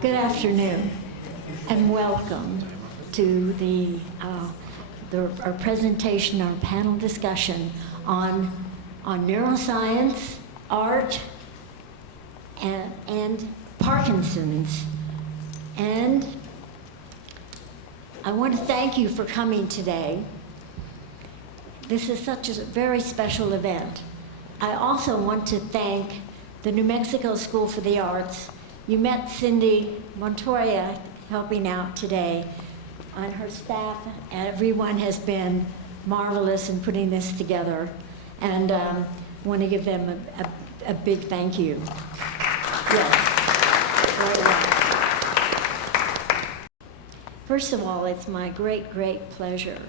Good afternoon, and welcome to our presentation, our panel discussion on neuroscience, art, and Parkinson's. And I want to thank you for coming today. This is such a very special event. I also want to thank the New Mexico School for the Arts. You met Cindy Montoya helping out today, and her staff. Everyone has been marvelous in putting this together, and I want to give them a big thank you. Yes. Very well. First of all, it's my great pleasure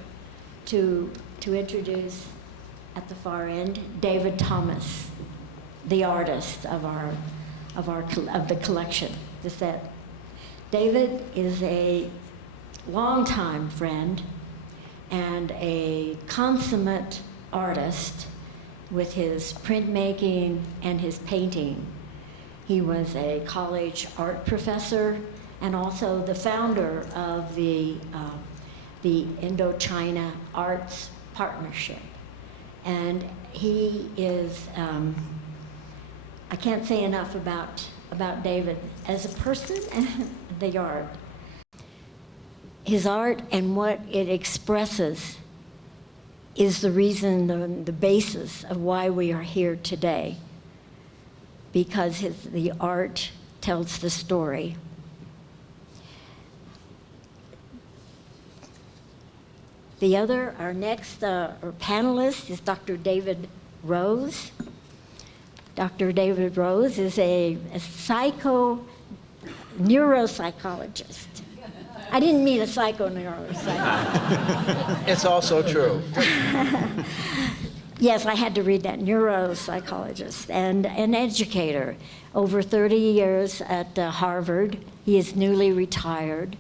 to introduce at the far end David Thomas, the artist of the collection, the set. David is a longtime friend and a consummate artist with his printmaking and his painting. He was a college art professor and also the founder of the Indochina Arts Partnership. And he is, I can't say enough about David as a person and the art. His art and what it expresses is the reason, the basis of why we are here today, because the art tells the story. Our next panelist is Dr. David Rose. Dr. David Rose is a neuropsychologist. I didn't mean a psychoneuropsychologist. It's also true. Yes, I had to read that, neuropsychologist and an educator. Over 30 years at Harvard. He is newly retired,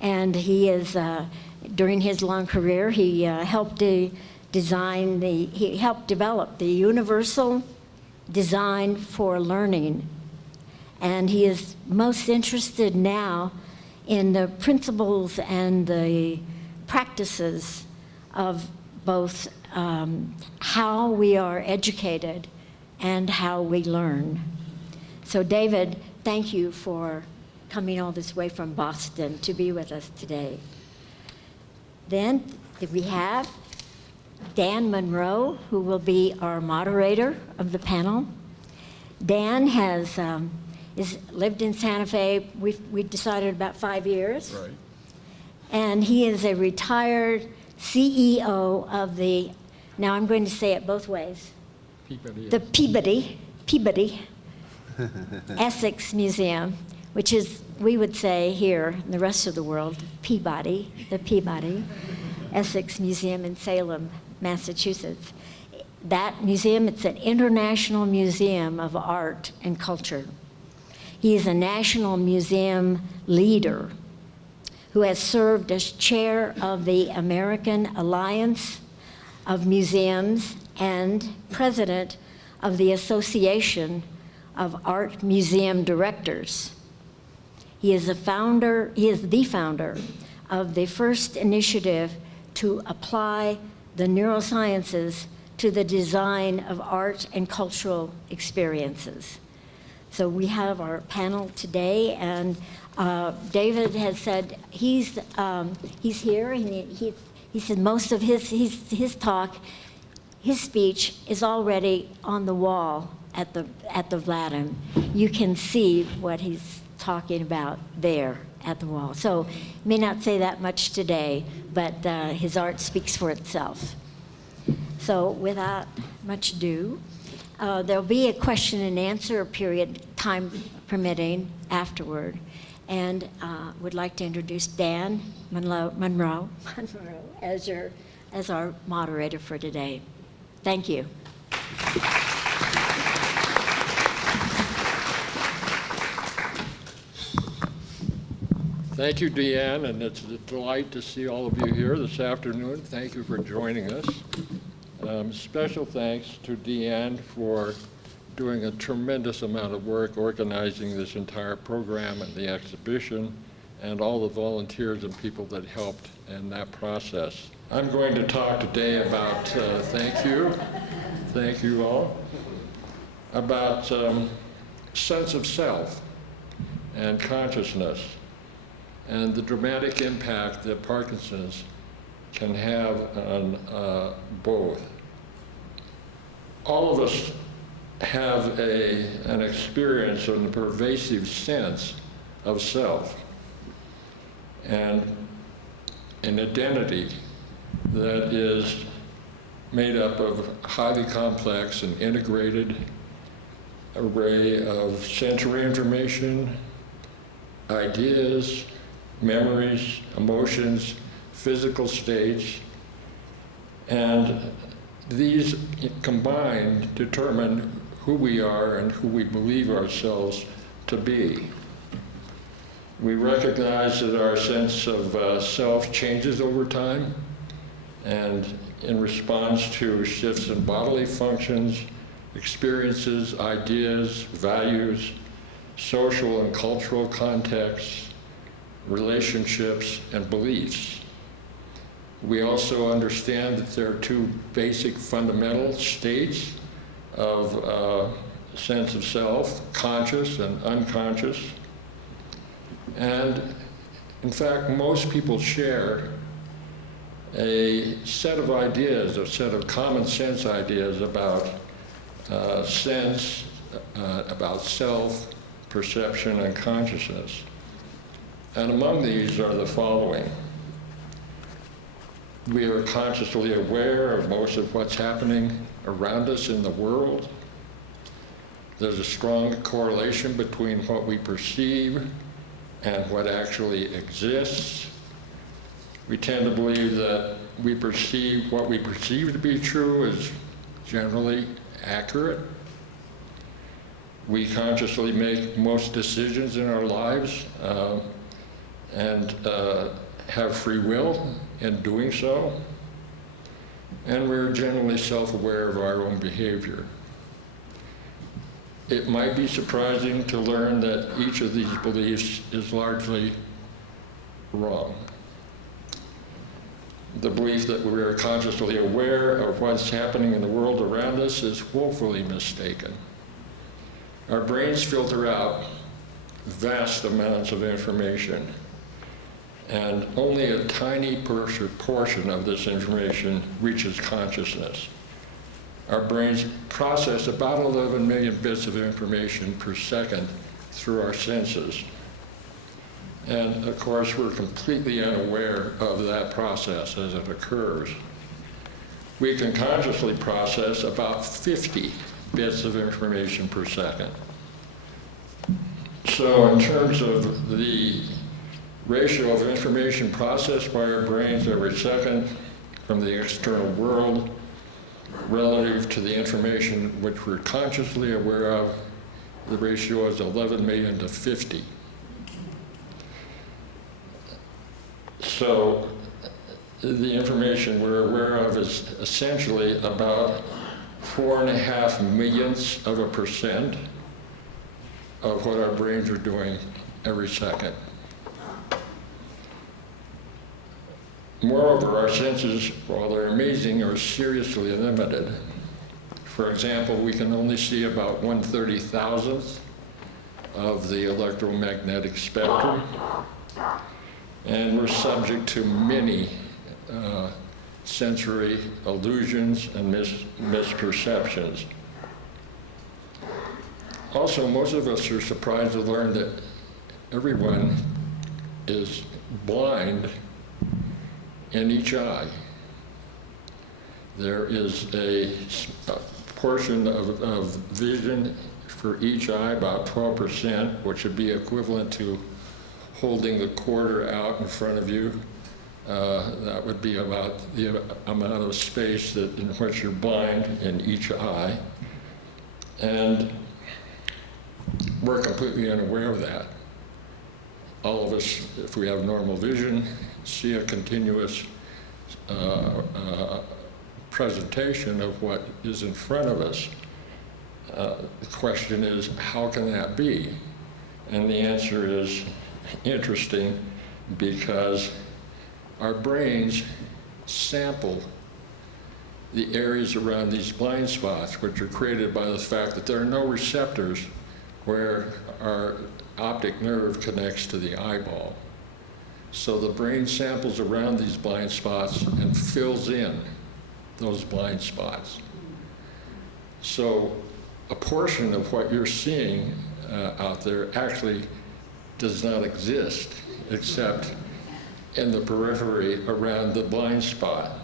and he is, during his long career, he helped develop the universal design for learning. And he is most interested now in the principles and the practices of both how we are educated and how we learn. So David, thank you for coming all this way from Boston to be with us today. Then we have Dan Monroe, who will be our moderator of the panel. Dan has lived in Santa Fe. We decided about 5 years. Right. And he is a retired CEO of now I'm going to say it both ways, Peabody Essex Museum, which is, we would say here in the rest of the world, the Peabody Essex Museum in Salem, Massachusetts. That museum, it's an international museum of art and culture. He is a national museum leader who has served as chair of the American Alliance of Museums and president of the Association of Art Museum Directors. He is the founder of the first initiative to apply the neurosciences to the design of art and cultural experiences. So we have our panel today, and David has said he's here, and he said most of his talk, his speech is already on the wall at the Vladem. You can see what he's talking about there at the wall. So he may not say that much today, but his art speaks for itself. So without much ado, there'll be a question and answer period, time permitting, afterward. And would like to introduce Dan Monroe as our moderator for today. Thank you. Thank you, Deanne, and it's a delight to see all of you here this afternoon. Thank you for joining us. Special thanks to Deanne for doing a tremendous amount of work organizing this entire program and the exhibition, and all the volunteers and people that helped in that process. I'm going to talk today about, thank you all, about sense of self and consciousness and the dramatic impact that Parkinson's can have on both. All of us have an experience and a pervasive sense of self and an identity that is made up of highly complex and integrated array of sensory information, ideas, memories, emotions, physical states, and these combined determine who we are and who we believe ourselves to be. We recognize that our sense of self changes over time, and in response to shifts in bodily functions, experiences, ideas, values, social and cultural contexts, relationships, and beliefs. We also understand that there are two basic fundamental states of sense of self, conscious and unconscious. And in fact, most people share a set of ideas, a set of common sense ideas about sense, about self, perception, and consciousness. And among these are the following. We are consciously aware of most of what's happening around us in the world. There's a strong correlation between what we perceive and what actually exists. We tend to believe that what we perceive to be true is generally accurate. We consciously make most decisions in our lives and have free will in doing so. And we're generally self-aware of our own behavior. It might be surprising to learn that each of these beliefs is largely wrong. The belief that we are consciously aware of what's happening in the world around us is woefully mistaken. Our brains filter out vast amounts of information, and only a tiny portion of this information reaches consciousness. Our brains process about 11 million bits of information per second through our senses. And of course, we're completely unaware of that process as it occurs. We can consciously process about 50 bits of information per second. So in terms of the ratio of information processed by our brains every second from the external world relative to the information which we're consciously aware of, the ratio is 11 million to 50. So the information we're aware of is essentially about 4.5 millionths of a percent of what our brains are doing every second. Moreover, our senses, while they're amazing, are seriously limited. For example, we can only see about 1/30,000th of the electromagnetic spectrum, and we're subject to many sensory illusions and misperceptions. Also, most of us are surprised to learn that everyone is blind in each eye. There is a portion of vision for each eye, about 12%, which would be equivalent to holding the quarter out in front of you. That would be about the amount of space in which you're blind in each eye. And we're completely unaware of that. All of us, if we have normal vision, see a continuous presentation of what is in front of us. The question is, how can that be? And the answer is interesting, because our brains sample the areas around these blind spots, which are created by the fact that there are no receptors where our optic nerve connects to the eyeball. So the brain samples around these blind spots and fills in those blind spots. So a portion of what you're seeing out there actually does not exist, except in the periphery around the blind spot.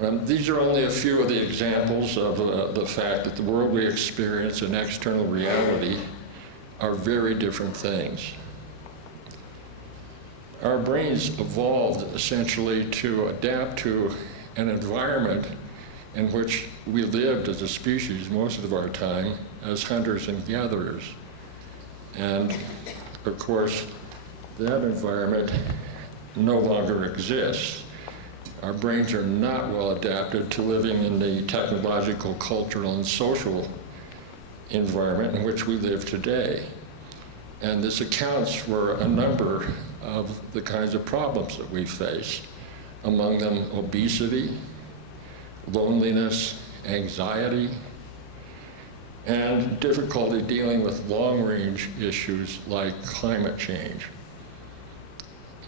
These are only a few of the examples of the fact that the world we experience and external reality are very different things. Our brains evolved essentially to adapt to an environment in which we lived as a species most of our time as hunters and gatherers. And of course, that environment no longer exists. Our brains are not well adapted to living in the technological, cultural, and social environment in which we live today. And this accounts for a number of the kinds of problems that we face, among them obesity, loneliness, anxiety, and difficulty dealing with long-range issues like climate change.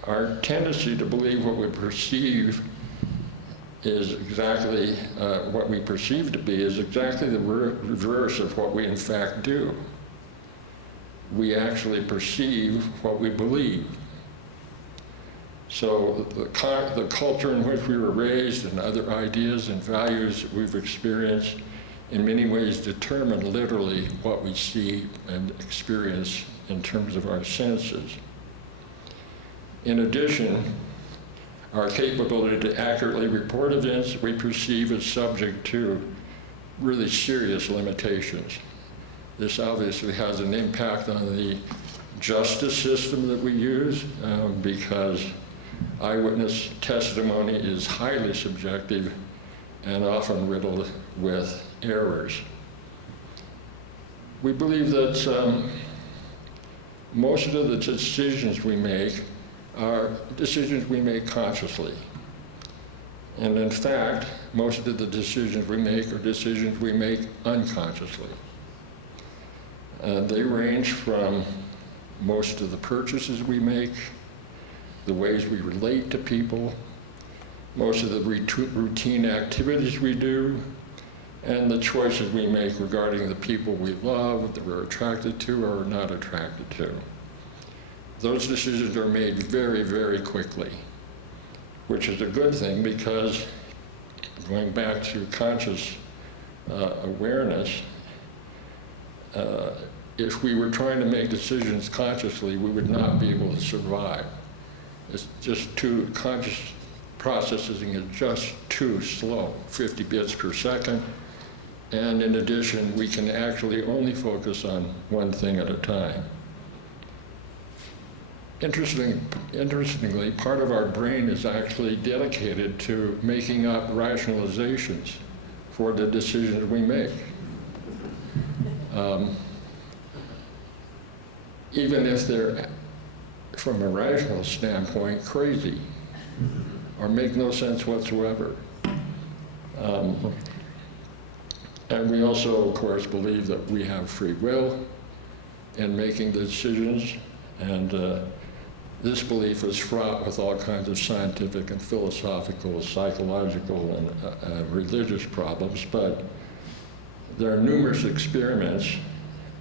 Our tendency to believe what we perceive is exactly what we perceive to be is exactly the reverse of what we in fact do. We actually perceive what we believe. So the culture in which we were raised and other ideas and values that we've experienced in many ways determine literally what we see and experience in terms of our senses. In addition, our capability to accurately report events we perceive is subject to really serious limitations. This obviously has an impact on the justice system that we use because eyewitness testimony is highly subjective and often riddled with errors. We believe that most of the decisions we make are decisions we make consciously. And in fact, most of the decisions we make are decisions we make unconsciously. They range from most of the purchases we make, the ways we relate to people, most of the routine activities we do, and the choices we make regarding the people we love, that we're attracted to or not attracted to. Those decisions are made very, very quickly, which is a good thing because, going back to conscious awareness, if we were trying to make decisions consciously, we would not be able to survive. It's just conscious processing is just too slow, 50 bits per second. And in addition, we can actually only focus on one thing at a time. Interestingly, part of our brain is actually dedicated to making up rationalizations for the decisions we make. Even if they're, from a rational standpoint, crazy or make no sense whatsoever. And we also, of course, believe that we have free will in making the decisions, and this belief is fraught with all kinds of scientific and philosophical, psychological, and religious problems, but there are numerous experiments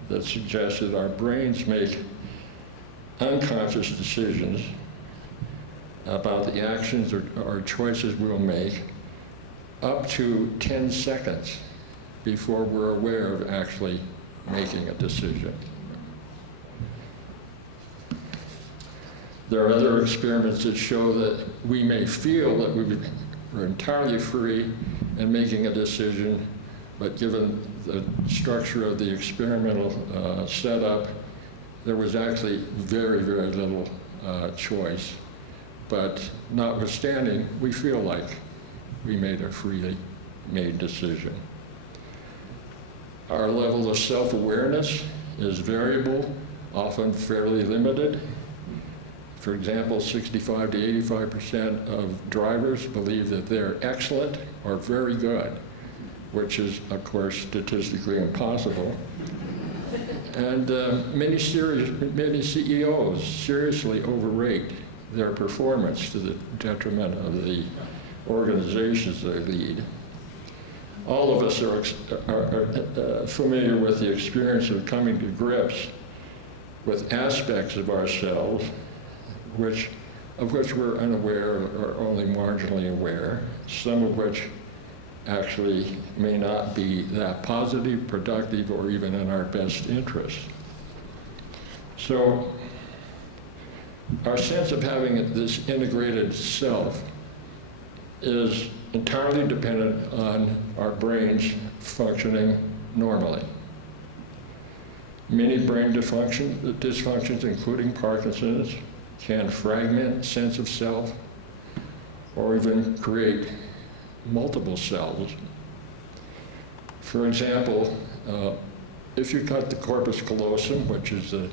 that suggest that our brains make unconscious decisions about the actions or choices we'll make up to 10 seconds before we're aware of actually making a decision. There are other experiments that show that we may feel that we're entirely free in making a decision, but given the structure of the experimental setup, there was actually very, very little choice. But notwithstanding, we feel like we made a freely made decision. Our level of self-awareness is variable, often fairly limited. For example, 65 to 85% of drivers believe that they're excellent or very good, which is, of course, statistically impossible. And many CEOs seriously overrate their performance to the detriment of the organizations they lead. All of us are familiar with the experience of coming to grips with aspects of ourselves of which we're unaware or only marginally aware, some of which actually may not be that positive, productive, or even in our best interest. So our sense of having this integrated self is entirely dependent on our brains functioning normally. Many brain dysfunctions, including Parkinson's, can fragment sense of self or even create multiple selves. For example, if you cut the corpus callosum, which is the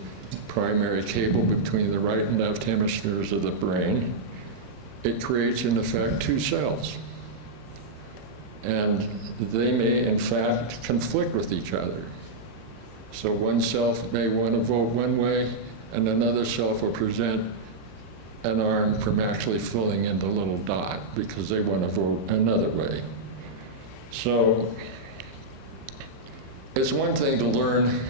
primary cable between the right and left hemispheres of the brain, it creates, in effect, two cells. And they may, in fact, conflict with each other. So one self may want to vote one way, and another self will present an arm from actually filling in the little dot because they want to vote another way. So it's one thing to learn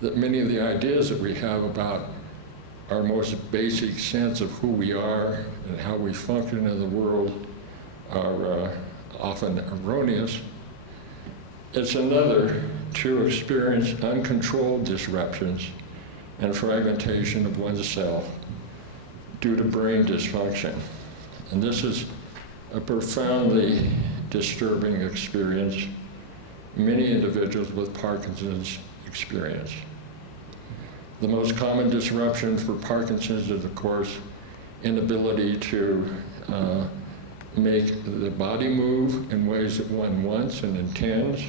that many of the ideas that we have about our most basic sense of who we are and how we function in the world are often erroneous. It's another to experience uncontrolled disruptions and fragmentation of oneself due to brain dysfunction. And this is a profoundly disturbing experience many individuals with Parkinson's experience. The most common disruption for Parkinson's is, of course, inability to make the body move in ways that one wants and intends.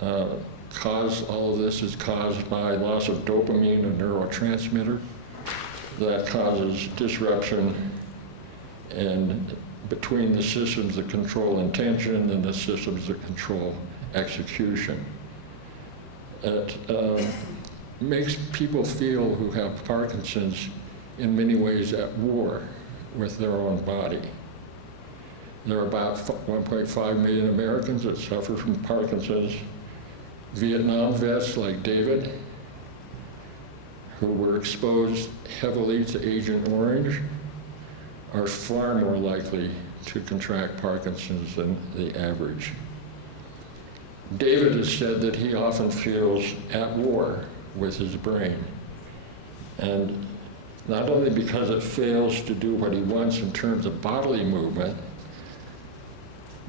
All of this is caused by loss of dopamine, a neurotransmitter that causes disruption between the systems that control intention and the systems that control execution. It makes people feel who have Parkinson's in many ways at war with their own body. There are about 1.5 million Americans that suffer from Parkinson's. Vietnam vets like David, who were exposed heavily to Agent Orange, are far more likely to contract Parkinson's than the average. David has said that he often feels at war with his brain. And not only because it fails to do what he wants in terms of bodily movement,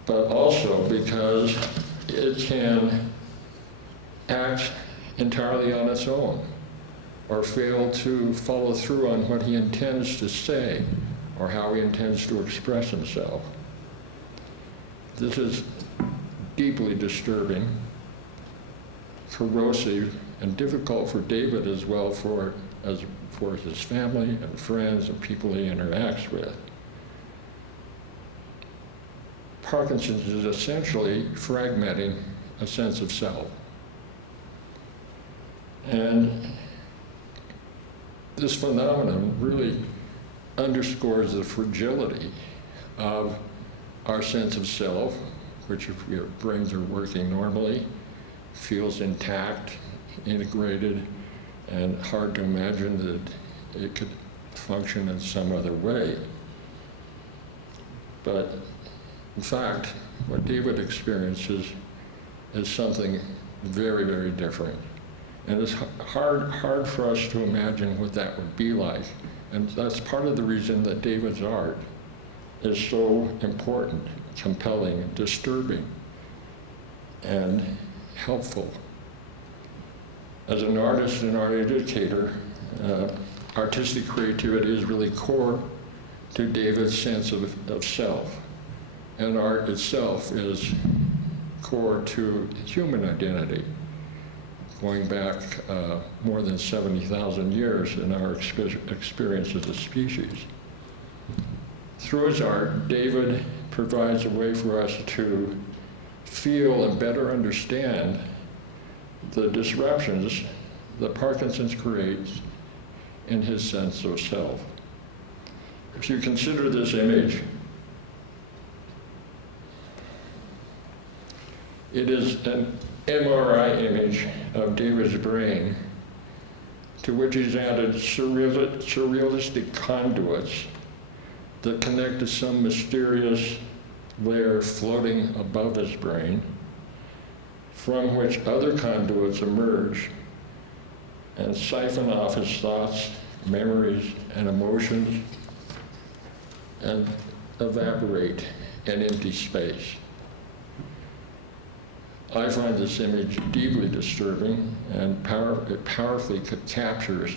but also because it can act entirely on its own or fail to follow through on what he intends to say or how he intends to express himself. This is deeply disturbing, corrosive, and difficult for David as well for his family and friends and people he interacts with. Parkinson's is essentially fragmenting a sense of self. And this phenomenon really underscores the fragility of our sense of self, which, if our brains are working normally, feels intact, integrated, and hard to imagine that it could function in some other way. But in fact, what David experiences is something very, very different. And it's hard for us to imagine what that would be like. And that's part of the reason that David's art is so important, compelling, disturbing, and helpful. As an artist and art educator, artistic creativity is really core to David's sense of self. And art itself is core to human identity, going back more than 70,000 years in our experience as a species. Through his art, David provides a way for us to feel and better understand the disruptions that Parkinson's creates in his sense of self. If you consider this image, it is an MRI image of David's brain, to which he's added surrealistic conduits that connect to some mysterious layer floating above his brain, from which other conduits emerge and siphon off his thoughts, memories, and emotions, and evaporate in empty space. I find this image deeply disturbing, and it powerfully captures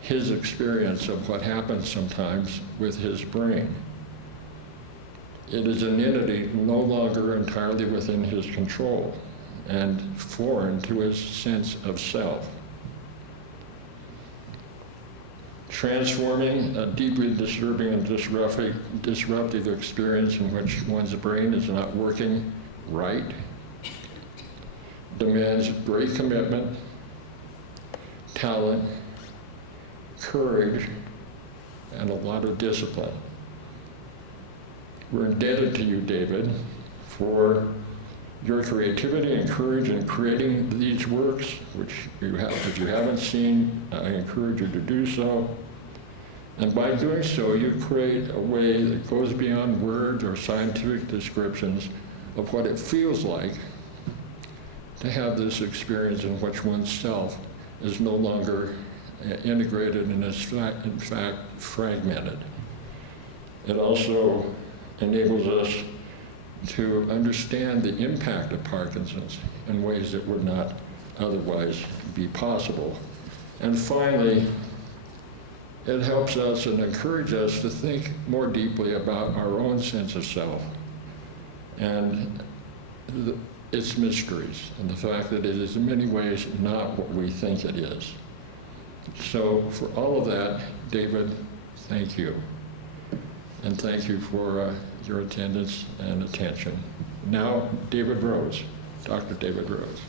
his experience of what happens sometimes with his brain. It is an entity no longer entirely within his control and foreign to his sense of self. Transforming a deeply disturbing and disruptive experience in which one's brain is not working right demands great commitment, talent, courage, and a lot of discipline. We're indebted to you, David, for your creativity and courage in creating these works, which you have. If you haven't seen, I encourage you to do so. And by doing so, you create a way that goes beyond words or scientific descriptions of what it feels like to have this experience in which one's self is no longer integrated and is in fact fragmented. It also enables us to understand the impact of Parkinson's in ways that would not otherwise be possible. And finally, it helps us and encourages us to think more deeply about our own sense of self and its mysteries, and the fact that it is in many ways not what we think it is. So for all of that, David, thank you. And thank you for your attendance and attention. Now, David Rose, Dr. David Rose.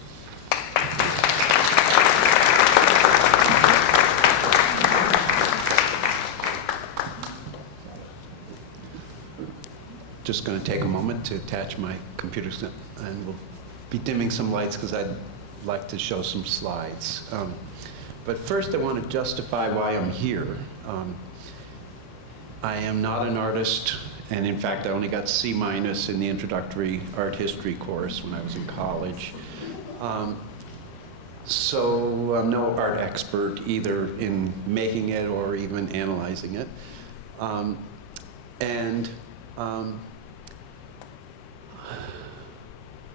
Just going to take a moment to attach my computer, and we'll be dimming some lights because I'd like to show some slides. But first I want to justify why I'm here. I am not an artist, and in fact I only got C- in the introductory art history course when I was in college. So I'm no art expert either in making it or even analyzing it.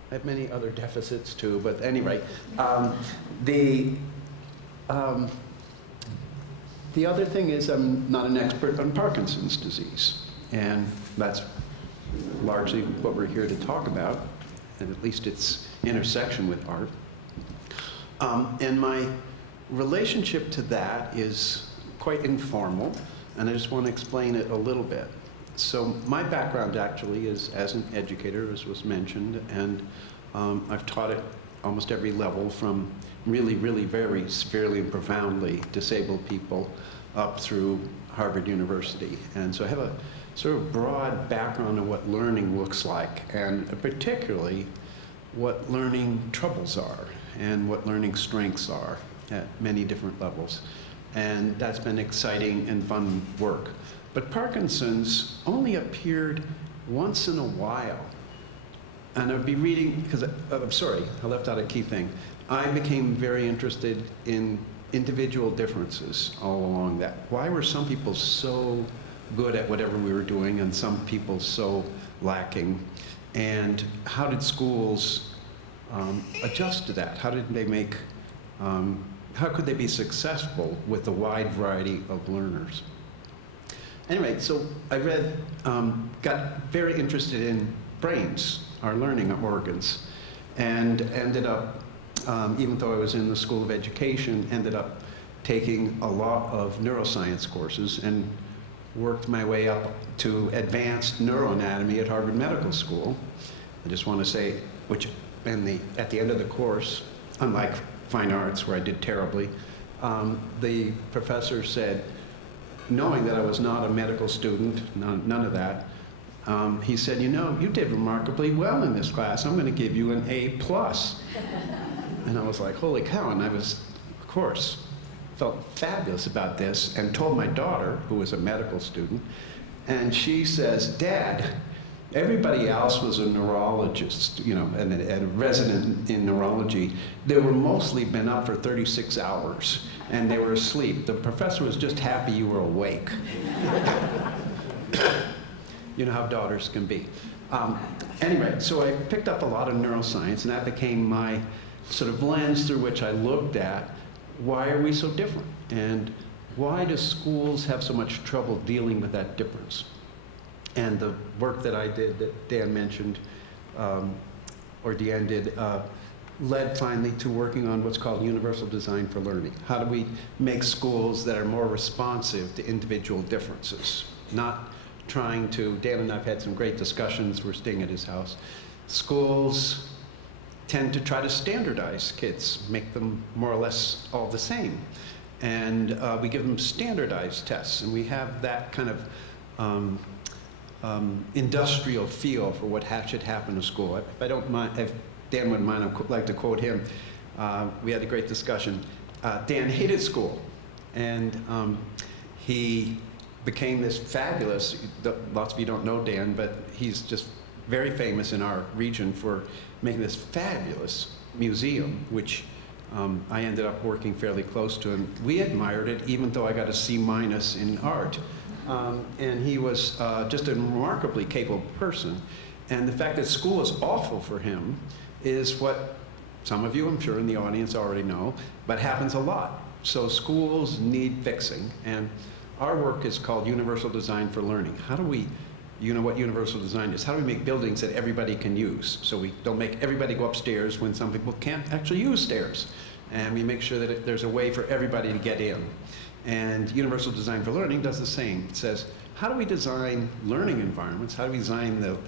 I have many other deficits too, but anyway, the other thing is I'm not an expert on Parkinson's disease, and that's largely what we're here to talk about, and at least its intersection with art. And my relationship to that is quite informal, and I just want to explain it a little bit. So my background actually is as an educator, as was mentioned, and I've taught at almost every level, from really, really very severely and profoundly disabled people up through Harvard University. And so I have a sort of broad background of what learning looks like, and particularly what learning troubles are and what learning strengths are at many different levels. And that's been exciting and fun work. But Parkinson's only appeared once in a while. And I'd be reading, because I'm sorry, I left out a key thing. I became very interested in individual differences all along that. Why were some people so good at whatever we were doing and some people so lacking? And how did schools adjust to that? How did they make, how could they be successful with a wide variety of learners? Anyway, so I read, got very interested in brains, our learning organs, and ended up, even though I was in the School of Education, ended up taking a lot of neuroscience courses and worked my way up to advanced neuroanatomy at Harvard Medical School. I just want to say, at the end of the course, unlike fine arts where I did terribly, the professor said, knowing that I was not a medical student, none of that, he said, you know, you did remarkably well in this class. I'm going to give you an A+. And I was like, holy cow. And I was, of course, felt fabulous about this and told my daughter, who was a medical student, and she says, Dad, everybody else was a neurologist, you know, and a resident in neurology. They were mostly been up for 36 hours, and they were asleep. The professor was just happy you were awake. You know how daughters can be. Anyway, so I picked up a lot of neuroscience, and that became my sort of lens through which I looked at why are we so different, and why do schools have so much trouble dealing with that difference? And the work that I did, that Dan mentioned, or Deanne did, led finally to working on what's called universal design for learning. How do we make schools that are more responsive to individual differences? Not trying to, Dan and I have had some great discussions, we're staying at his house. Schools tend to try to standardize kids, make them more or less all the same. And we give them standardized tests, and we have that kind of industrial feel for what should happen to school. If I don't mind, if Dan wouldn't mind, I'd like to quote him. We had a great discussion. Dan hated school, and he became this fabulous, lots of you don't know Dan, but he's just very famous in our region for making this fabulous museum, which I ended up working fairly close to him. We admired it, even though I got a C- in art. And he was just a remarkably capable person. And the fact that school is awful for him is what some of you, I'm sure, in the audience already know, but happens a lot. So schools need fixing. And our work is called Universal Design for Learning. How do we, you know what universal design is, how do we make buildings that everybody can use? So we don't make everybody go upstairs when some people can't actually use stairs. And we make sure that there's a way for everybody to get in. And Universal Design for Learning does the same. It says, how do we design learning environments? How do we design the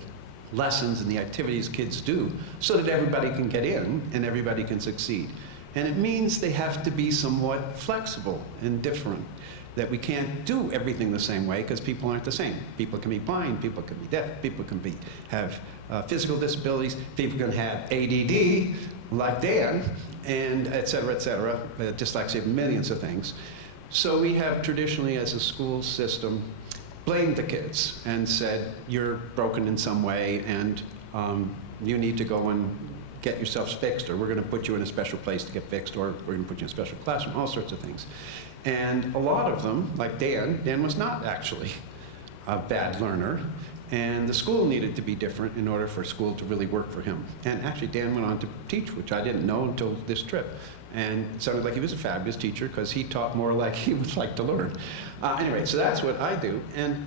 lessons and the activities kids do so that everybody can get in and everybody can succeed? And it means they have to be somewhat flexible and different, that we can't do everything the same way because people aren't the same. People can be blind, people can be deaf, people can have physical disabilities, people can have ADD, like Dan, and et cetera, dyslexic, millions of things. So we have traditionally, as a school system, blamed the kids and said, you're broken in some way, and you need to go and get yourself fixed, or we're going to put you in a special place to get fixed, or we're going to put you in a special classroom, all sorts of things. And a lot of them, like Dan was not actually a bad learner, and the school needed to be different in order for school to really work for him. And actually, Dan went on to teach, which I didn't know until this trip. And it sounded like he was a fabulous teacher because he taught more like he would like to learn. Anyway, so that's what I do. And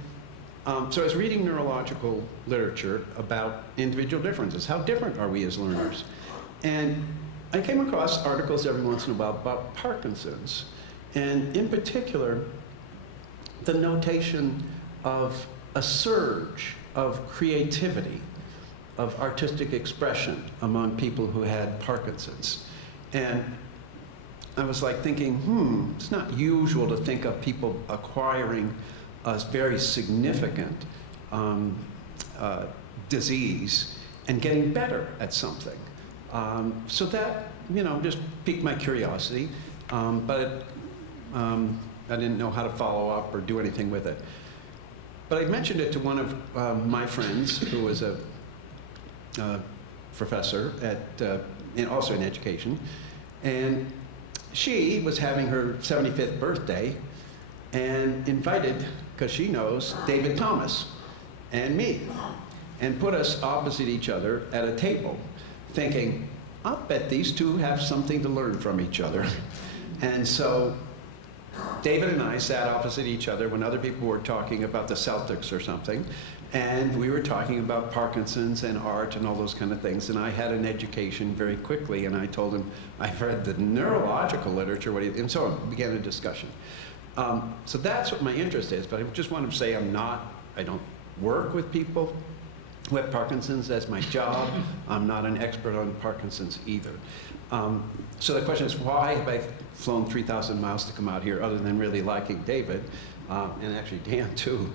so I was reading neurological literature about individual differences. How different are we as learners? And I came across articles every once in a while about Parkinson's. And in particular, the notation of a surge of creativity, of artistic expression among people who had Parkinson's. And I was like thinking, it's not usual to think of people acquiring a very significant disease and getting better at something. So that, just piqued my curiosity, but I didn't know how to follow up or do anything with it. But I mentioned it to one of my friends who was a professor also in education, and she was having her 75th birthday and invited, because she knows, David Thomas and me, and put us opposite each other at a table, thinking, I'll bet these two have something to learn from each other. And so David and I sat opposite each other when other people were talking about the Celtics or something, And we were talking about Parkinson's and art and all those kind of things. And I had an education very quickly, and I told him, I've read the neurological literature, and so on, began a discussion. So that's what my interest is, but I just want to say I don't work with people who have Parkinson's as my job. I'm not an expert on Parkinson's either. So the question is, why have I flown 3,000 miles to come out here, other than really liking David, and actually Dan too?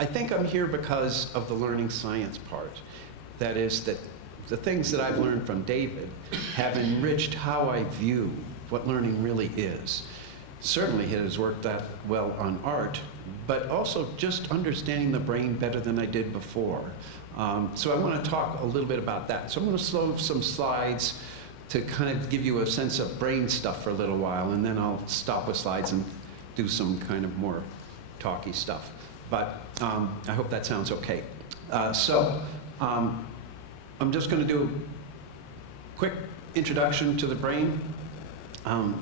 I think I'm here because of the learning science part. That is, that the things that I've learned from David have enriched how I view what learning really is. Certainly it has worked that well on art, but also just understanding the brain better than I did before. So I want to talk a little bit about that. So I'm going to slow some slides to kind of give you a sense of brain stuff for a little while, and then I'll stop with slides and do some kind of more talky stuff. But I hope that sounds okay. I'm just going to do a quick introduction to the brain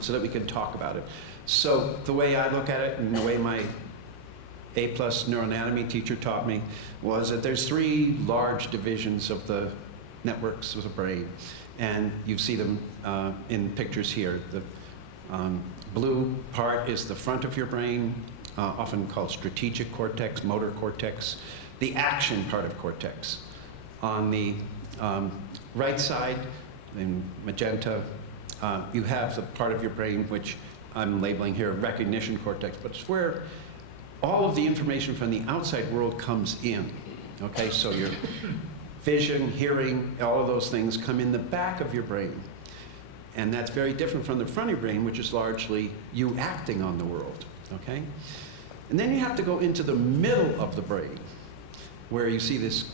so that we can talk about it. So the way I look at it, and the way my A+ neuroanatomy teacher taught me, was that there's 3 large divisions of the networks of the brain. And you see them in pictures here. The blue part is the front of your brain, often called strategic cortex, motor cortex, the action part of cortex. On the right side, in magenta, you have the part of your brain which I'm labeling here recognition cortex, but it's where all of the information from the outside world comes in. Okay, so your vision, hearing, all of those things come in the back of your brain. And that's very different from the front of your brain, which is largely you acting on the world. Okay? And then you have to go into the middle of the brain, where you see this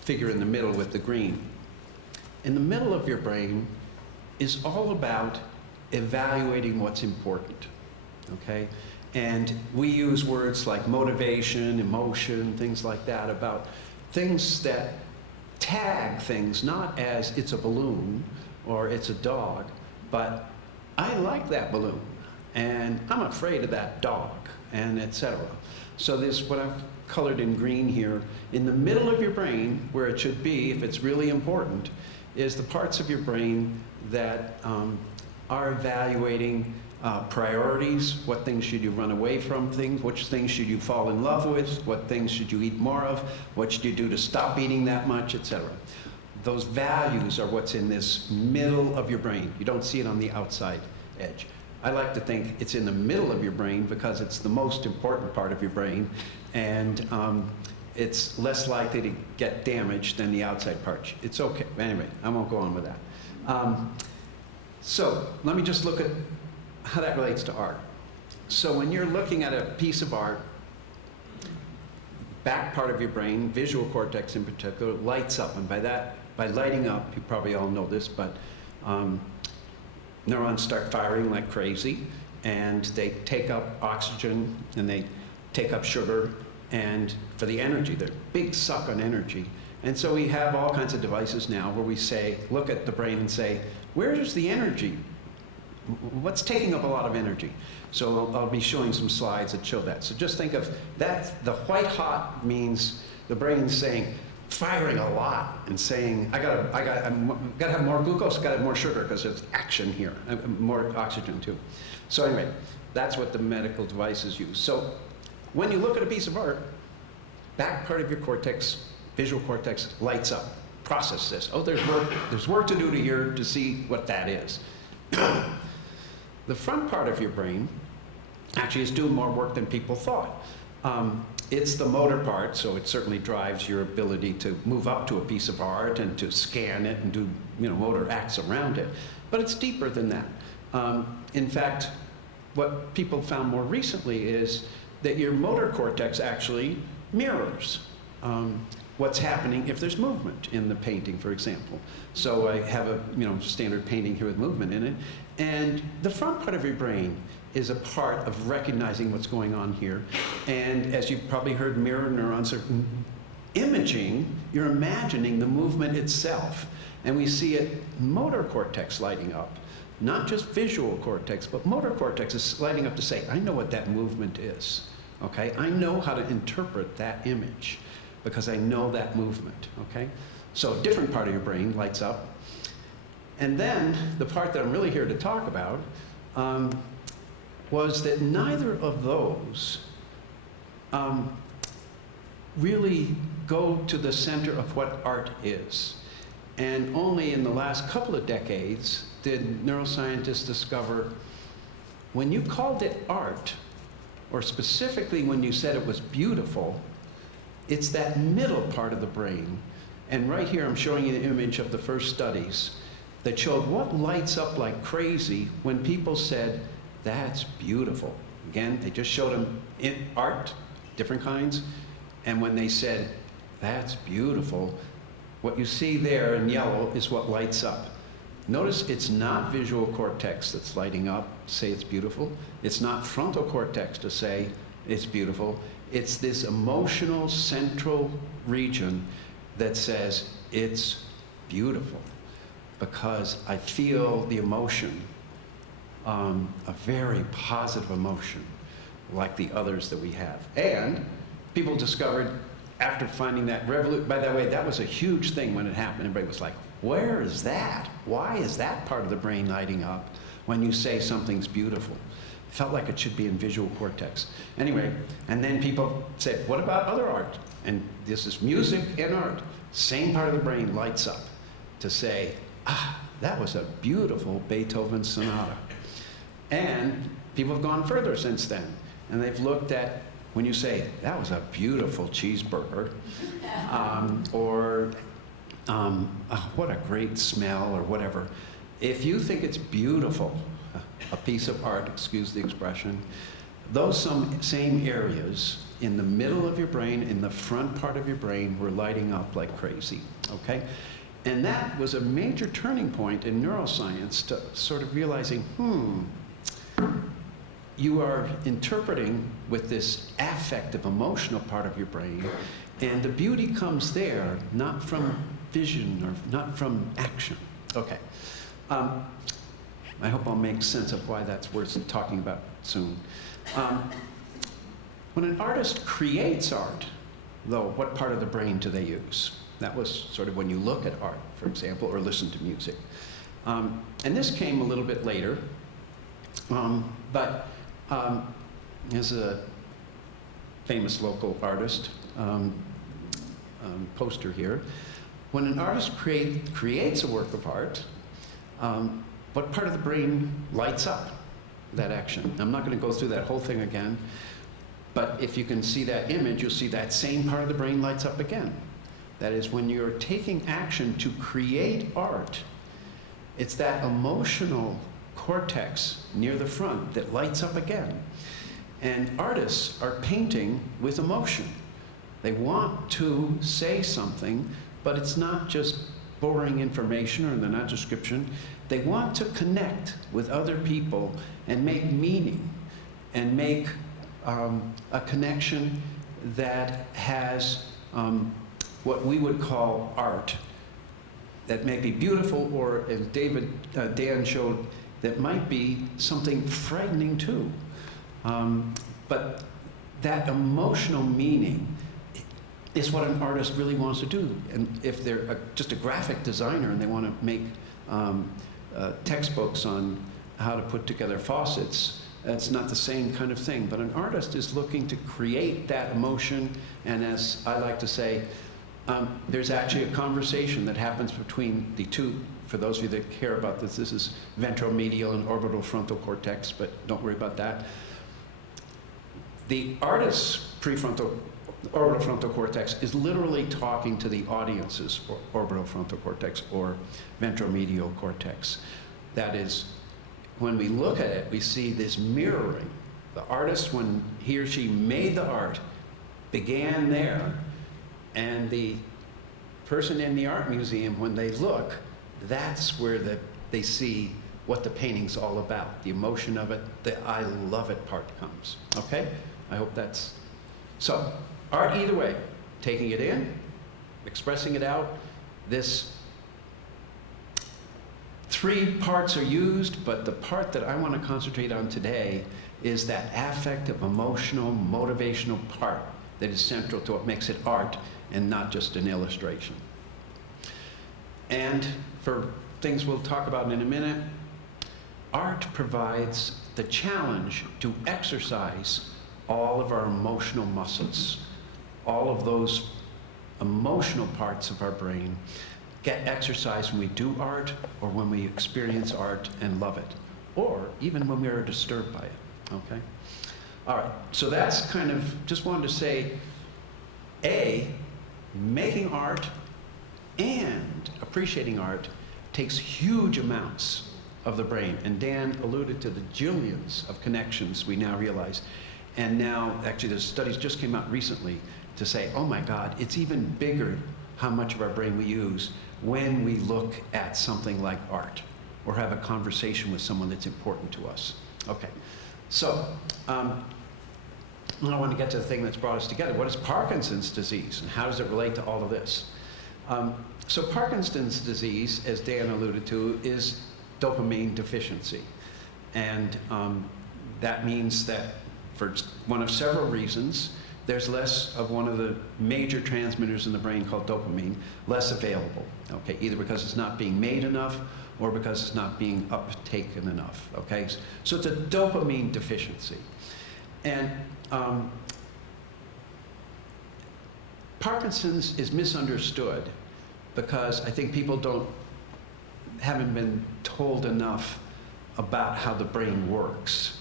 figure in the middle with the green. In the middle of your brain is all about evaluating what's important, okay? And we use words like motivation, emotion, things like that, about things that tag things, not as it's a balloon or it's a dog, but I like that balloon, and I'm afraid of that dog, and etc. So this, what I've colored in green here, in the middle of your brain, where it should be, if it's really important, is the parts of your brain that are evaluating priorities, what things should you run away from, which things should you fall in love with, what things should you eat more of, what should you do to stop eating that much, etc. Those values are what's in this middle of your brain. You don't see it on the outside edge. I like to think it's in the middle of your brain because it's the most important part of your brain, and it's less likely to get damaged than the outside part. It's okay. Anyway, I won't go on with that. So let me just look at how that relates to art. So when you're looking at a piece of art, back part of your brain, visual cortex in particular, lights up. And by lighting up, you probably all know this, but neurons start firing like crazy, and they take up oxygen, and they take up sugar, and for the energy, they're big suck on energy. And so we have all kinds of devices now where we say, look at the brain and say, where is the energy? What's taking up a lot of energy? So I'll be showing some slides that show that. So just think of that, the white hot means the brain's saying, firing a lot and saying, I gotta have more glucose, gotta have more sugar because there's action here, more oxygen too. So anyway, that's what the medical devices use. So when you look at a piece of art, back part of your cortex, visual cortex, lights up. Process this. Oh, there's work to do to here to see what that is. The front part of your brain actually is doing more work than people thought. It's the motor part, so it certainly drives your ability to move up to a piece of art and to scan it and do motor acts around it. But it's deeper than that. In fact, what people found more recently is that your motor cortex actually mirrors what's happening if there's movement in the painting, for example. So I have a standard painting here with movement in it, and the front part of your brain is a part of recognizing what's going on here. And as you've probably heard, mirror neurons are imaging, you're imagining the movement itself. And we see it motor cortex lighting up, not just visual cortex, but motor cortex is lighting up to say, I know what that movement is. okay? I know how to interpret that image because I know that movement, okay? So a different part of your brain lights up. And then the part that I'm really here to talk about was that neither of those really go to the center of what art is. And only in the last couple of decades did neuroscientists discover when you called it art, or specifically when you said it was beautiful, it's that middle part of the brain. And right here I'm showing you the image of the first studies that showed what lights up like crazy when people said, that's beautiful. Again, they just showed them in art, different kinds, and when they said, that's beautiful, what you see there in yellow is what lights up. Notice it's not visual cortex that's lighting up, say it's beautiful. It's not frontal cortex to say it's beautiful. It's this emotional central region that says it's beautiful because I feel the emotion, a very positive emotion, like the others that we have. And people discovered after finding that revolution, by the way, that was a huge thing when it happened. Everybody was like, where is that? Why is that part of the brain lighting up when you say something's beautiful? It felt like it should be in visual cortex. Anyway, and then people said, what about other art? And this is music and art. Same part of the brain lights up to say, that was a beautiful Beethoven sonata. And people have gone further since then. And they've looked at, when you say, that was a beautiful cheeseburger, or what a great smell, or whatever. If you think it's beautiful, a piece of art, excuse the expression, those same areas in the middle of your brain, in the front part of your brain, were lighting up like crazy, okay? And that was a major turning point in neuroscience to sort of realizing, you are interpreting with this affective, emotional part of your brain, and the beauty comes there, not from vision or not from action. Okay. I hope I'll make sense of why that's worth talking about soon. When an artist creates art, though, what part of the brain do they use? That was sort of when you look at art, for example, or listen to music. And this came a little bit later, but there's a famous local artist, poster here. When an artist creates a work of art, what part of the brain lights up that action? I'm not going to go through that whole thing again, but if you can see that image, you'll see that same part of the brain lights up again. That is, when you're taking action to create art, it's that emotional cortex near the front that lights up again. And artists are painting with emotion. They want to say something, but it's not just boring information, or they're not description. They want to connect with other people and make meaning and make a connection that has what we would call art, that may be beautiful, or as Dan showed, that might be something frightening too. But that emotional meaning is what an artist really wants to do. And if they're just a graphic designer and they want to make textbooks on how to put together faucets, it's not the same kind of thing. But an artist is looking to create that emotion, and as I like to say, there's actually a conversation that happens between the two. For those of you that care about this, this is ventromedial and orbital frontal cortex, but don't worry about that. The artist's orbital frontal cortex is literally talking to the audience's orbital frontal cortex or ventromedial cortex. That is, when we look at it, we see this mirroring. The artist, when he or she made the art, began there, and the person in the art museum, when they look, that's where they see what the painting's all about. The emotion of it, the I love it part comes. Okay? I hope that's... So, art either way, taking it in, expressing it out. This 3 parts are used, but the part that I want to concentrate on today is that affective, emotional, motivational part that is central to what makes it art and not just an illustration. And for things we'll talk about in a minute, art provides the challenge to exercise all of our emotional muscles. All of those emotional parts of our brain get exercised when we do art or when we experience art and love it, or even when we are disturbed by it, okay? All right, so that's kind of, just wanted to say, making art and appreciating art takes huge amounts of the brain. And Dan alluded to the jillions of connections we now realize. And now, actually, the studies just came out recently to say, oh my God, it's even bigger how much of our brain we use when we look at something like art or have a conversation with someone that's important to us. Okay, so I want to get to the thing that's brought us together. What is Parkinson's disease, and how does it relate to all of this? So Parkinson's disease, as Dan alluded to, is dopamine deficiency. And that means that for one of several reasons, there's less of one of the major transmitters in the brain called dopamine, less available, okay? Either because it's not being made enough or because it's not being uptaken enough, okay? So it's a dopamine deficiency. And Parkinson's is misunderstood because I think people haven't been told enough about how the brain works,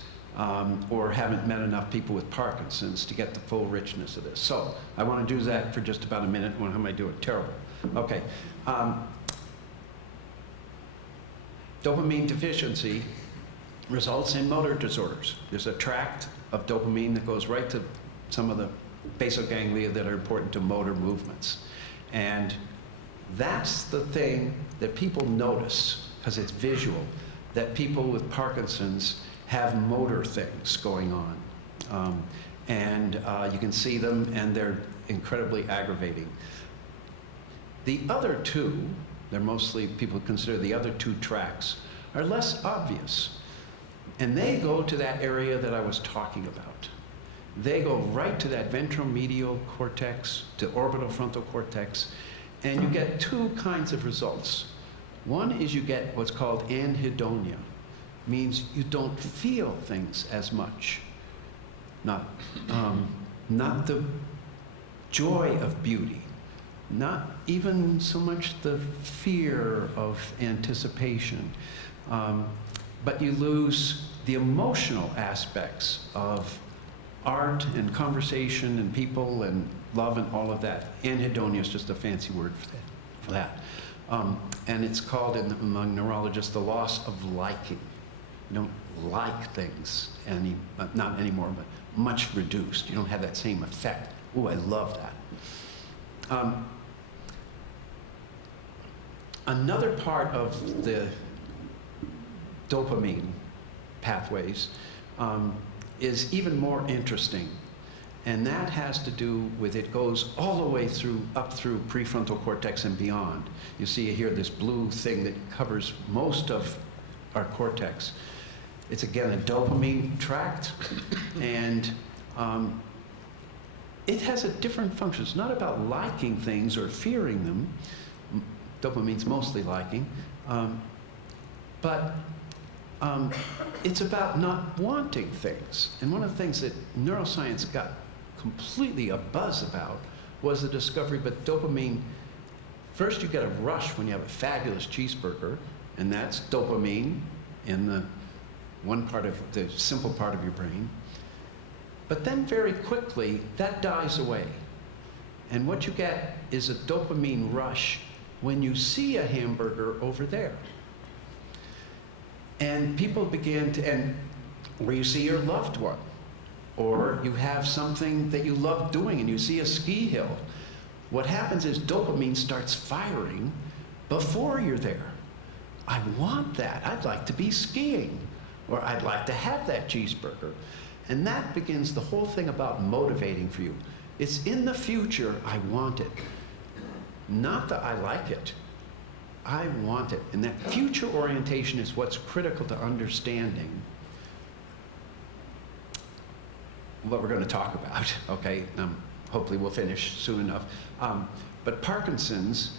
or haven't met enough people with Parkinson's to get the full richness of this. So I want to do that for just about a minute. How am I doing? Terrible. Okay. Dopamine deficiency results in motor disorders. There's a tract of dopamine that goes right to some of the basal ganglia that are important to motor movements. And that's the thing that people notice, because it's visual, that people with Parkinson's have motor things going on. You can see them, and they're incredibly aggravating. The other two, they're mostly, people consider the other two tracks, are less obvious. And they go to that area that I was talking about. They go right to that ventromedial cortex, to orbital frontal cortex, and you get two kinds of results. One is you get what's called anhedonia, means you don't feel things as much. Not the joy of beauty, not even so much the fear of anticipation, but you lose the emotional aspects of art and conversation and people and love and all of that. Anhedonia is just a fancy word for that. And it's called among neurologists the loss of liking. You don't like things not anymore, but much reduced. You don't have that same effect. Ooh, I love that. Another part of the dopamine pathways is even more interesting. And that has to do with, it goes all the way up through prefrontal cortex and beyond. You see here this blue thing that covers most of our cortex. It's again a dopamine tract, and it has a different function. It's not about liking things or fearing them. Dopamine's mostly liking, but it's about not wanting things. And one of the things that neuroscience got completely abuzz about was the discovery that dopamine, first you get a rush when you have a fabulous cheeseburger, and that's dopamine in the one part of the simple part of your brain. But then very quickly, that dies away. And what you get is a dopamine rush when you see a hamburger over there. And people begin to, and where you see your loved one, or you have something that you love doing and you see a ski hill, what happens is dopamine starts firing before you're there. I want that. I'd like to be skiing, or I'd like to have that cheeseburger. And that begins the whole thing about motivating for you. It's in the future, I want it. Not that I like it. I want it. And that future orientation is what's critical to understanding what we're going to talk about, okay? Hopefully we'll finish soon enough. But Parkinson's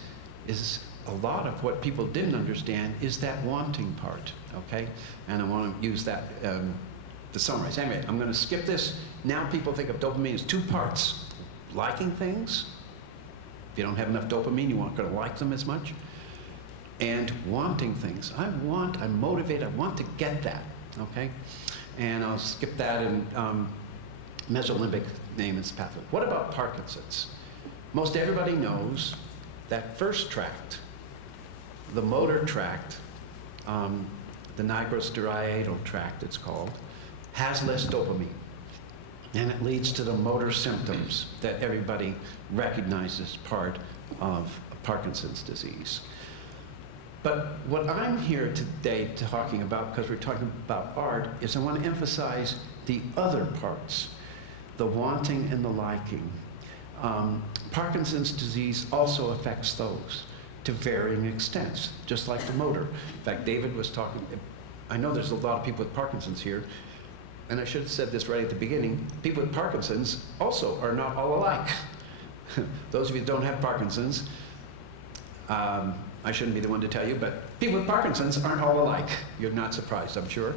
is a lot of what people didn't understand is that wanting part, okay? And I want to use that to summarize. Anyway, I'm going to skip this. Now people think of dopamine as two parts. Liking things. If you don't have enough dopamine, you aren't going to like them as much. And wanting things. I'm motivated, I want to get that, okay? And I'll skip that, and mesolimbic name is pathway. What about Parkinson's? Most everybody knows that first tract, the motor tract, the nigrostriatal tract it's called, has less dopamine. And it leads to the motor symptoms that everybody recognizes part of Parkinson's disease. But what I'm here today talking about, because we're talking about art, is I want to emphasize the other parts, the wanting and the liking. Parkinson's disease also affects those to varying extents, just like the motor. In fact, David was talking, I know there's a lot of people with Parkinson's here, and I should have said this right at the beginning, people with Parkinson's also are not all alike. Those of you who don't have Parkinson's, I shouldn't be the one to tell you, but people with Parkinson's aren't all alike. You're not surprised, I'm sure.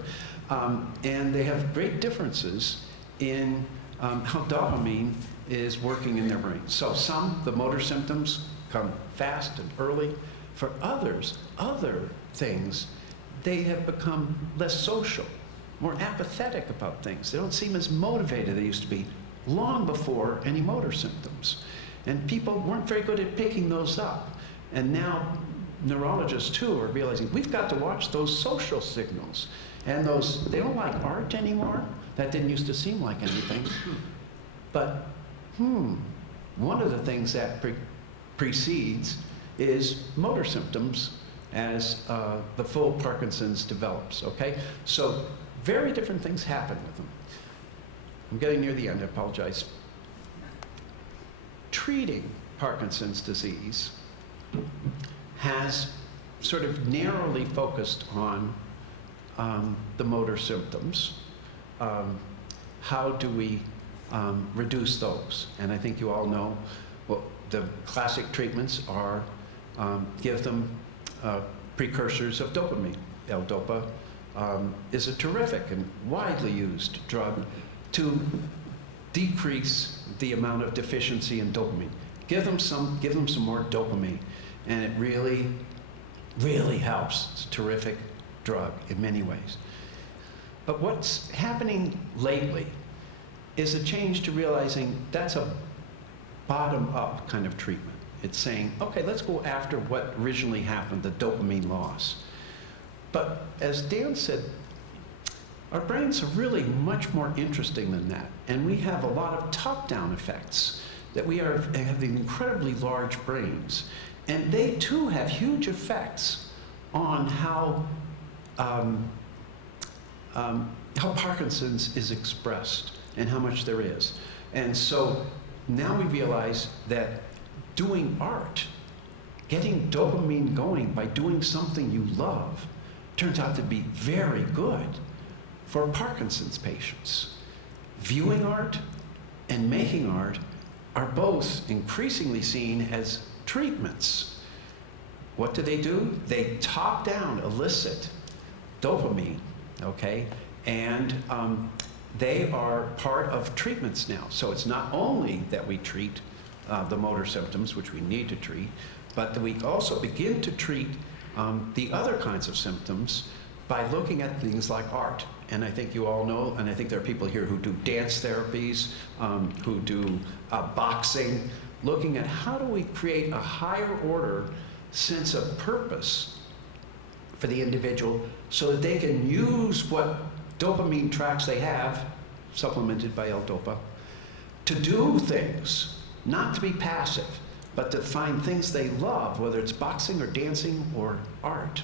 And they have great differences in how dopamine is working in their brain. So some, the motor symptoms come fast and early. For others, other things, they have become less social, more apathetic about things. They don't seem as motivated as they used to be long before any motor symptoms. And people weren't very good at picking those up. And now neurologists too are realizing we've got to watch those social signals. And those, they don't like art anymore. That didn't used to seem like anything. But, one of the things that precedes is motor symptoms as the full Parkinson's develops, okay? So very different things happen with them. I'm getting near the end, I apologize. Treating Parkinson's disease has sort of narrowly focused on the motor symptoms. How do we reduce those? And I think you all know what the classic treatments are. Give them precursors of dopamine. L-Dopa is a terrific and widely used drug to decrease the amount of deficiency in dopamine. Give them some more dopamine, and it really, really helps. It's a terrific drug in many ways. But what's happening lately is a change to realizing that's a bottom-up kind of treatment. It's saying, okay, let's go after what originally happened, the dopamine loss. But as Dan said, our brains are really much more interesting than that. And we have a lot of top-down effects, that we have incredibly large brains. And they too have huge effects on how Parkinson's is expressed and how much there is. And so now we realize that doing art, getting dopamine going by doing something you love, turns out to be very good for Parkinson's patients. Viewing art and making art are both increasingly seen as treatments. What do? They top down elicit dopamine, okay? And they are part of treatments now. So it's not only that we treat the motor symptoms, which we need to treat, but that we also begin to treat the other kinds of symptoms by looking at things like art. And I think you all know, and I think there are people here who do dance therapies, who do boxing, looking at how do we create a higher order sense of purpose for the individual so that they can use what dopamine tracks they have, supplemented by L-Dopa, to do things, not to be passive, but to find things they love, whether it's boxing or dancing or art,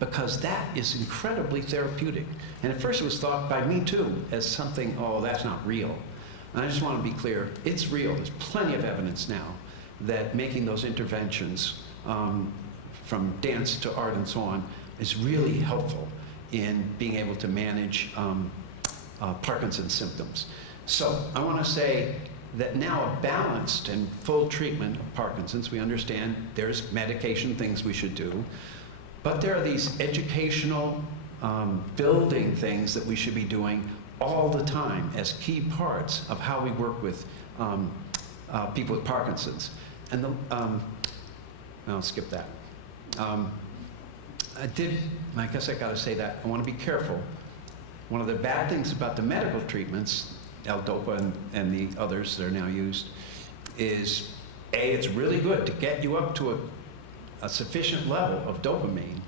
because that is incredibly therapeutic. And at first it was thought by me too as something, oh, that's not real. And I just want to be clear, it's real. There's plenty of evidence now that making those interventions from dance to art and so on is really helpful in being able to manage Parkinson's symptoms. So I want to say that now a balanced and full treatment of Parkinson's, we understand there's medication things we should do, but there are these educational building things that we should be doing all the time as key parts of how we work with people with Parkinson's. And I'll skip that. I guess I got to say that. I want to be careful. One of the bad things about the medical treatments, L-Dopa and the others that are now used, is A, it's really good to get you up to a sufficient level of dopamine,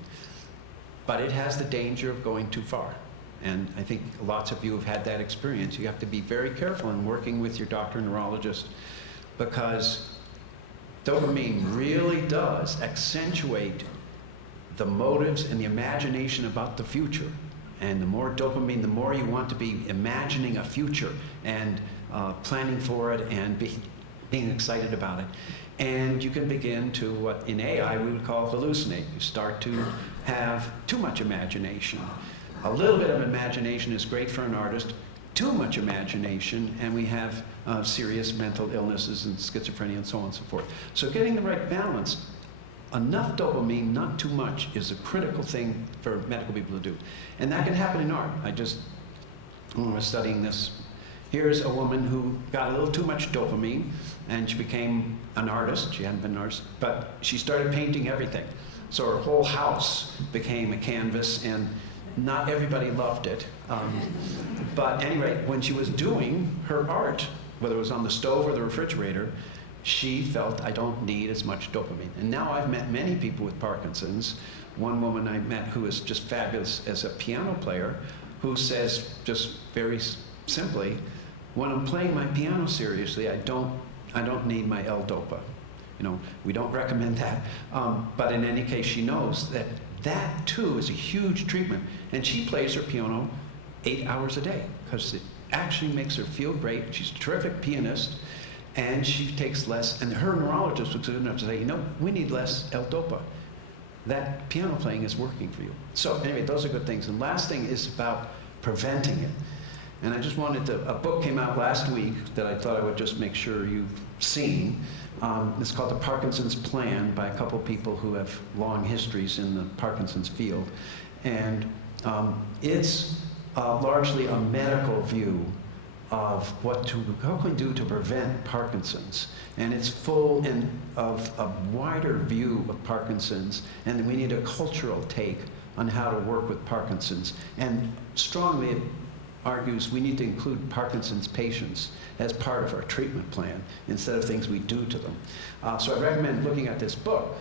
but it has the danger of going too far. And I think lots of you have had that experience. You have to be very careful in working with your doctor and neurologist, because dopamine really does accentuate the motives and the imagination about the future. And the more dopamine, the more you want to be imagining a future and planning for it and being excited about it. And you can begin to, what in AI we would call hallucinate. You start to have too much imagination. A little bit of imagination is great for an artist. Too much imagination, and we have serious mental illnesses and schizophrenia and so on and so forth. So getting the right balance, enough dopamine, not too much, is a critical thing for medical people to do. And that can happen in art. When I was studying this, here's a woman who got a little too much dopamine, and she became an artist. She hadn't been an artist, but she started painting everything. So her whole house became a canvas, and not everybody loved it. But anyway, when she was doing her art, whether it was on the stove or the refrigerator, she felt, I don't need as much dopamine. And now I've met many people with Parkinson's. One woman I met who is just fabulous as a piano player, who says just very simply, when I'm playing my piano seriously, I don't need my L-Dopa. We don't recommend that. But in any case, she knows that that too is a huge treatment. And she plays her piano 8 hours a day because it actually makes her feel great. She's a terrific pianist, and she takes less. And her neurologist was good enough to say, we need less L-Dopa. That piano playing is working for you. So anyway, those are good things. And last thing is about preventing it. And I just wanted a book came out last week that I thought I would just make sure you've seen. It's called The Parkinson's Plan by a couple people who have long histories in the Parkinson's field. And it's largely a medical view of how can we do to prevent Parkinson's. And it's full of a wider view of Parkinson's, and we need a cultural take on how to work with Parkinson's. And strongly it argues we need to include Parkinson's patients as part of our treatment plan instead of things we do to them. So I recommend looking at this book.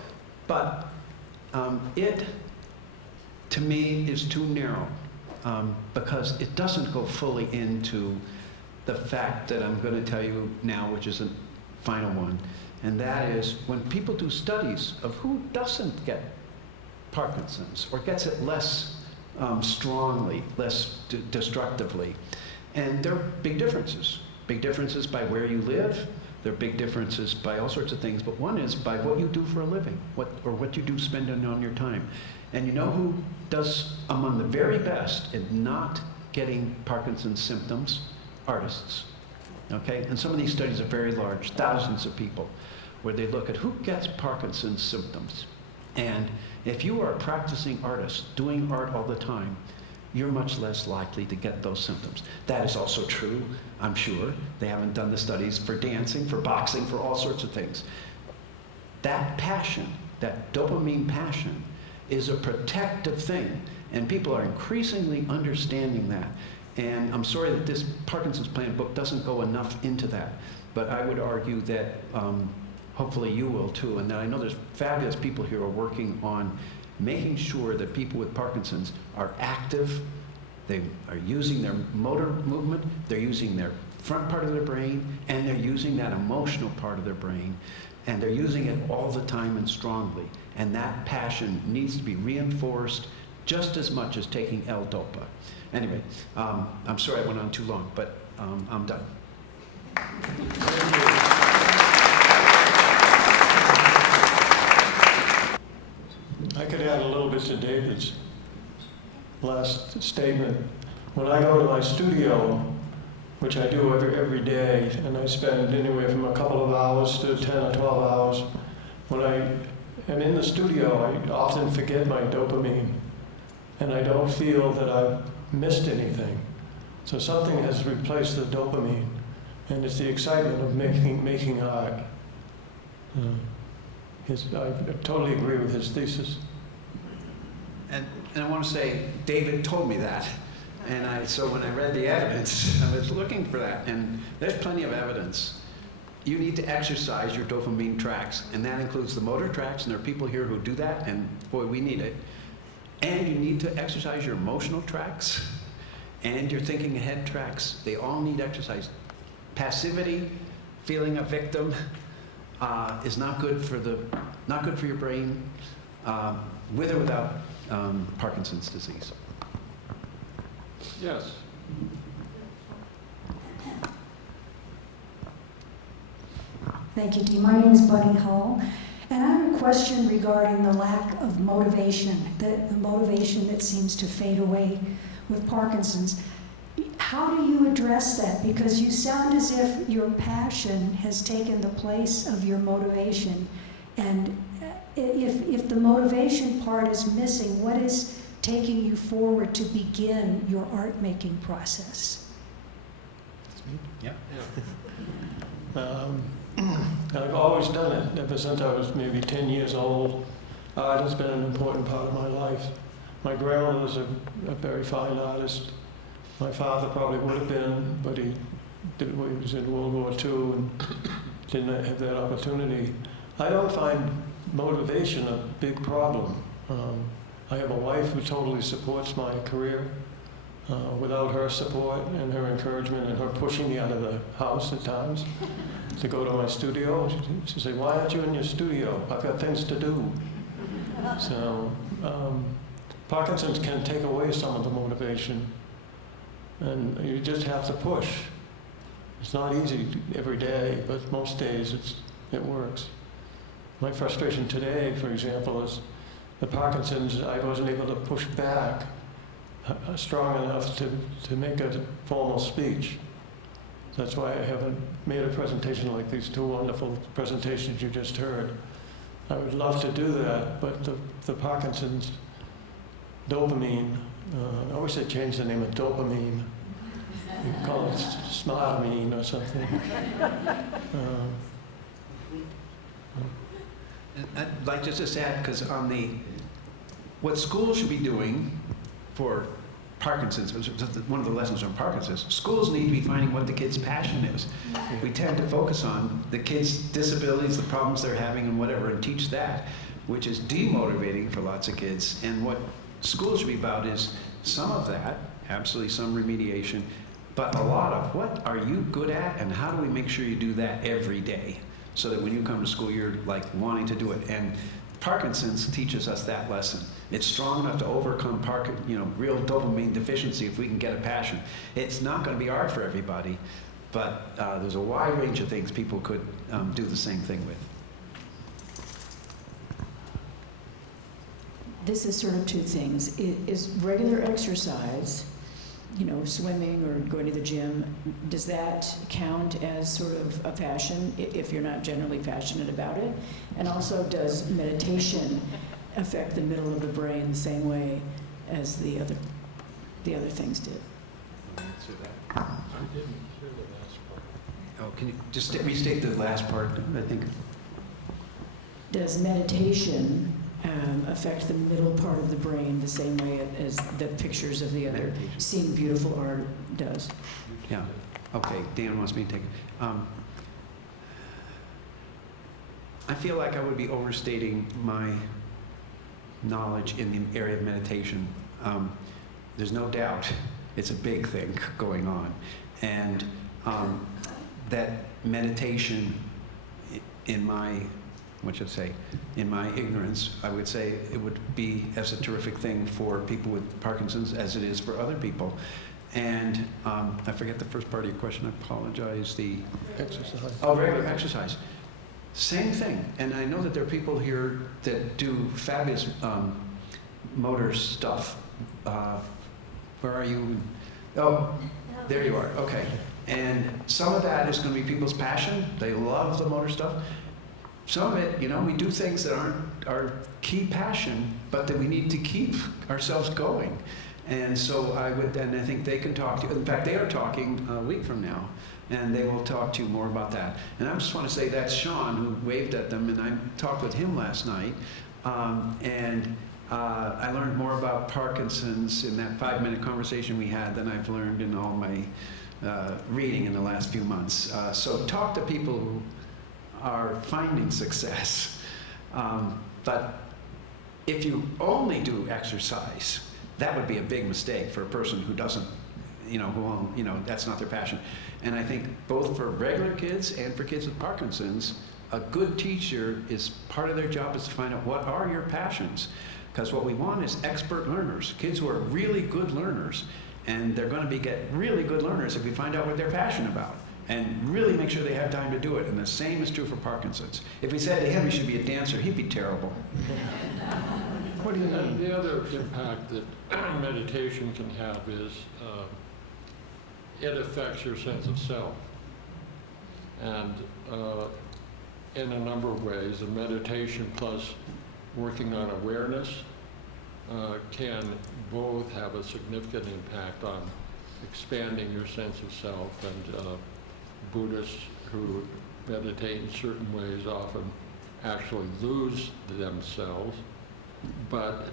But it, to me, is too narrow because it doesn't go fully into the fact that I'm going to tell you now, which is a final one, and that is when people do studies of who doesn't get Parkinson's or gets it less strongly, less destructively. And there are big differences. Big differences by where you live. There are big differences by all sorts of things. But one is by what you do for a living, what you do spending on your time. And you know who does among the very best in not getting Parkinson's symptoms? Artists. Okay? And some of these studies are very large, thousands of people, where they look at who gets Parkinson's symptoms. And if you are a practicing artist, doing art all the time, you're much less likely to get those symptoms. That is also true, I'm sure. They haven't done the studies for dancing, for boxing, for all sorts of things. That passion, that dopamine passion, is a protective thing. And people are increasingly understanding that. And I'm sorry that this Parkinson's Plan book doesn't go enough into that. But I would argue that hopefully you will too. And I know there's fabulous people here who are working on making sure that people with Parkinson's are active, they are using their motor movement, they're using their front part of their brain, and they're using that emotional part of their brain, and they're using it all the time and strongly. And that passion needs to be reinforced just as much as taking L-Dopa. Anyway, I'm sorry I went on too long, but I'm done. I could add a little bit to David's last statement. When I go to my studio, which I do every day, and I spend anywhere from a couple of hours to 10 or 12 hours. When I am in the studio, I often forget my dopamine, and I don't feel that I've missed anything. So something has replaced the dopamine, and it's the excitement of making art. I totally agree with his thesis. And I want to say, David told me that. And so when I read the evidence, I was looking for that. And there's plenty of evidence. You need to exercise your dopamine tracks, and that includes the motor tracks, and there are people here who do that, and boy, we need it. And you need to exercise your emotional tracks and your thinking ahead tracks. They all need exercise. Passivity, feeling a victim, is not good for your brain, with or without Parkinson's disease. Yes. Thank you, Dee. My name is Bunny Hall, and I have a question regarding the lack of motivation, the motivation that seems to fade away with Parkinson's. How do you address that? Because you sound as if your passion has taken the place of your motivation, and if the motivation part is missing, what is taking you forward to begin your art-making process? Yeah. I've always done it ever since I was maybe 10 years old. Art has been an important part of my life. My grandmother was a very fine artist. My father probably would have been, but he was in World War II and didn't have that opportunity. I don't find motivation a big problem. I have a wife who totally supports my career. Without her support and her encouragement and her pushing me out of the house at times to go to my studio, she'd say, "Why aren't you in your studio? I've got things to do." So Parkinson's can take away some of the motivation, and you just have to push. It's not easy every day, but most days it works. My frustration today, for example, is the Parkinson's. I wasn't able to push back strong enough to make a formal speech. That's why I haven't made a presentation like these two wonderful presentations you just heard. I would love to do that, but the Parkinson's dopamine, I wish they'd change the name of dopamine. You could call it smartamine or something. I'd like just to add, because what schools should be doing for Parkinson's, one of the lessons from Parkinson's, schools need to be finding what the kids' passion is. We tend to focus on the kids' disabilities, the problems they're having and whatever, and teach that, which is demotivating for lots of kids. And what schools should be about is some of that, absolutely some remediation, but a lot of what are you good at and how do we make sure you do that every day so that when you come to school you're like wanting to do it. And Parkinson's teaches us that lesson. It's strong enough to overcome real dopamine deficiency if we can get a passion. It's not going to be art for everybody, but there's a wide range of things people could do the same thing with. This is sort of two things. Is regular exercise, swimming or going to the gym, does that count as sort of a passion if you're not generally passionate about it? And also, does meditation affect the middle of the brain the same way as the other things did? I didn't hear the last part. Oh, can you just restate the last part, I think? Does meditation affect the middle part of the brain the same way as the pictures of the other seeing beautiful art does? Yeah. Okay, Dan wants me to take it. I feel like I would be overstating my knowledge in the area of meditation. There's no doubt it's a big thing going on. And that meditation, in my ignorance, I would say it would be as a terrific thing for people with Parkinson's as it is for other people. And I forget the first part of your question, I apologize. The Exercise. Oh, regular exercise. Same thing. And I know that there are people here that do fabulous motor stuff. Where are you? Oh, There you are, okay. And some of that is going to be people's passion. They love the motor stuff. Some of it, we do things that aren't our key passion, but that we need to keep ourselves going. And so I think they can talk to you. In fact, they are talking a week from now, and they will talk to you more about that. And I just want to say that's Sean who waved at them, and I talked with him last night. I learned more about Parkinson's in that 5-minute conversation we had than I've learned in all my reading in the last few months. So talk to people who are finding success. But if you only do exercise, that would be a big mistake for a person who doesn't, that's not their passion. And I think both for regular kids and for kids with Parkinson's, a good teacher is part of their job is to find out what are your passions. Because what we want is expert learners, kids who are really good learners. And they're going to get really good learners if we find out what they're passionate about and really make sure they have time to do it. And the same is true for Parkinson's. If we said to him he should be a dancer, he'd be terrible. What do you mean? The other impact that meditation can have is it affects your sense of self. And in a number of ways, the meditation plus working on awareness can both have a significant impact on expanding your sense of self. And Buddhists who meditate in certain ways often actually lose themselves. But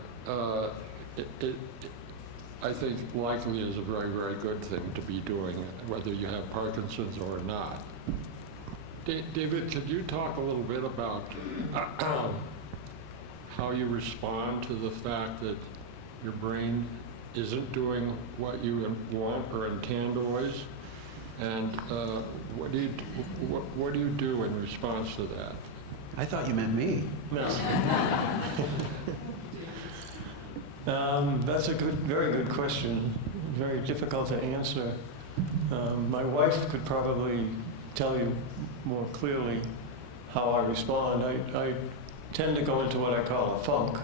I think likely is a very, very good thing to be doing, whether you have Parkinson's or not. David, could you talk a little bit about how you respond to the fact that your brain isn't doing what you want or intend always? And what do you do in response to that? I thought you meant me. No. That's a very good question. Very difficult to answer. My wife could probably tell you more clearly how I respond. I tend to go into what I call a funk,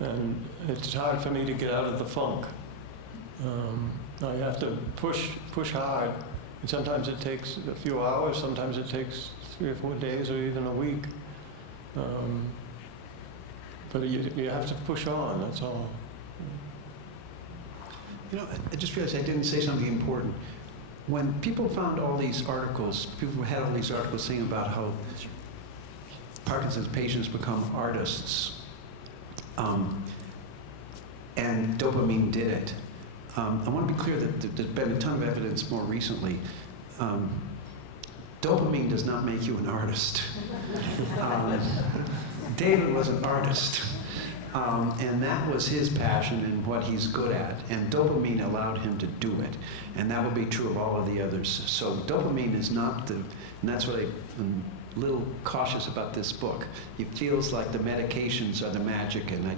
and it's hard for me to get out of the funk. I have to push hard, and sometimes it takes a few hours, sometimes it takes 3 or 4 days, or even a week. But you have to push on, that's all. I just realized I didn't say something important. When people found all these articles, people had all these articles saying about how Parkinson's patients become artists, and dopamine did it. I want to be clear that there's been a ton of evidence more recently. Dopamine does not make you an artist. David was an artist, and that was his passion and what he's good at, and dopamine allowed him to do it, and that would be true of all of the others. So dopamine is not and that's what I'm a little cautious about this book. It feels like the medications are the magic, and I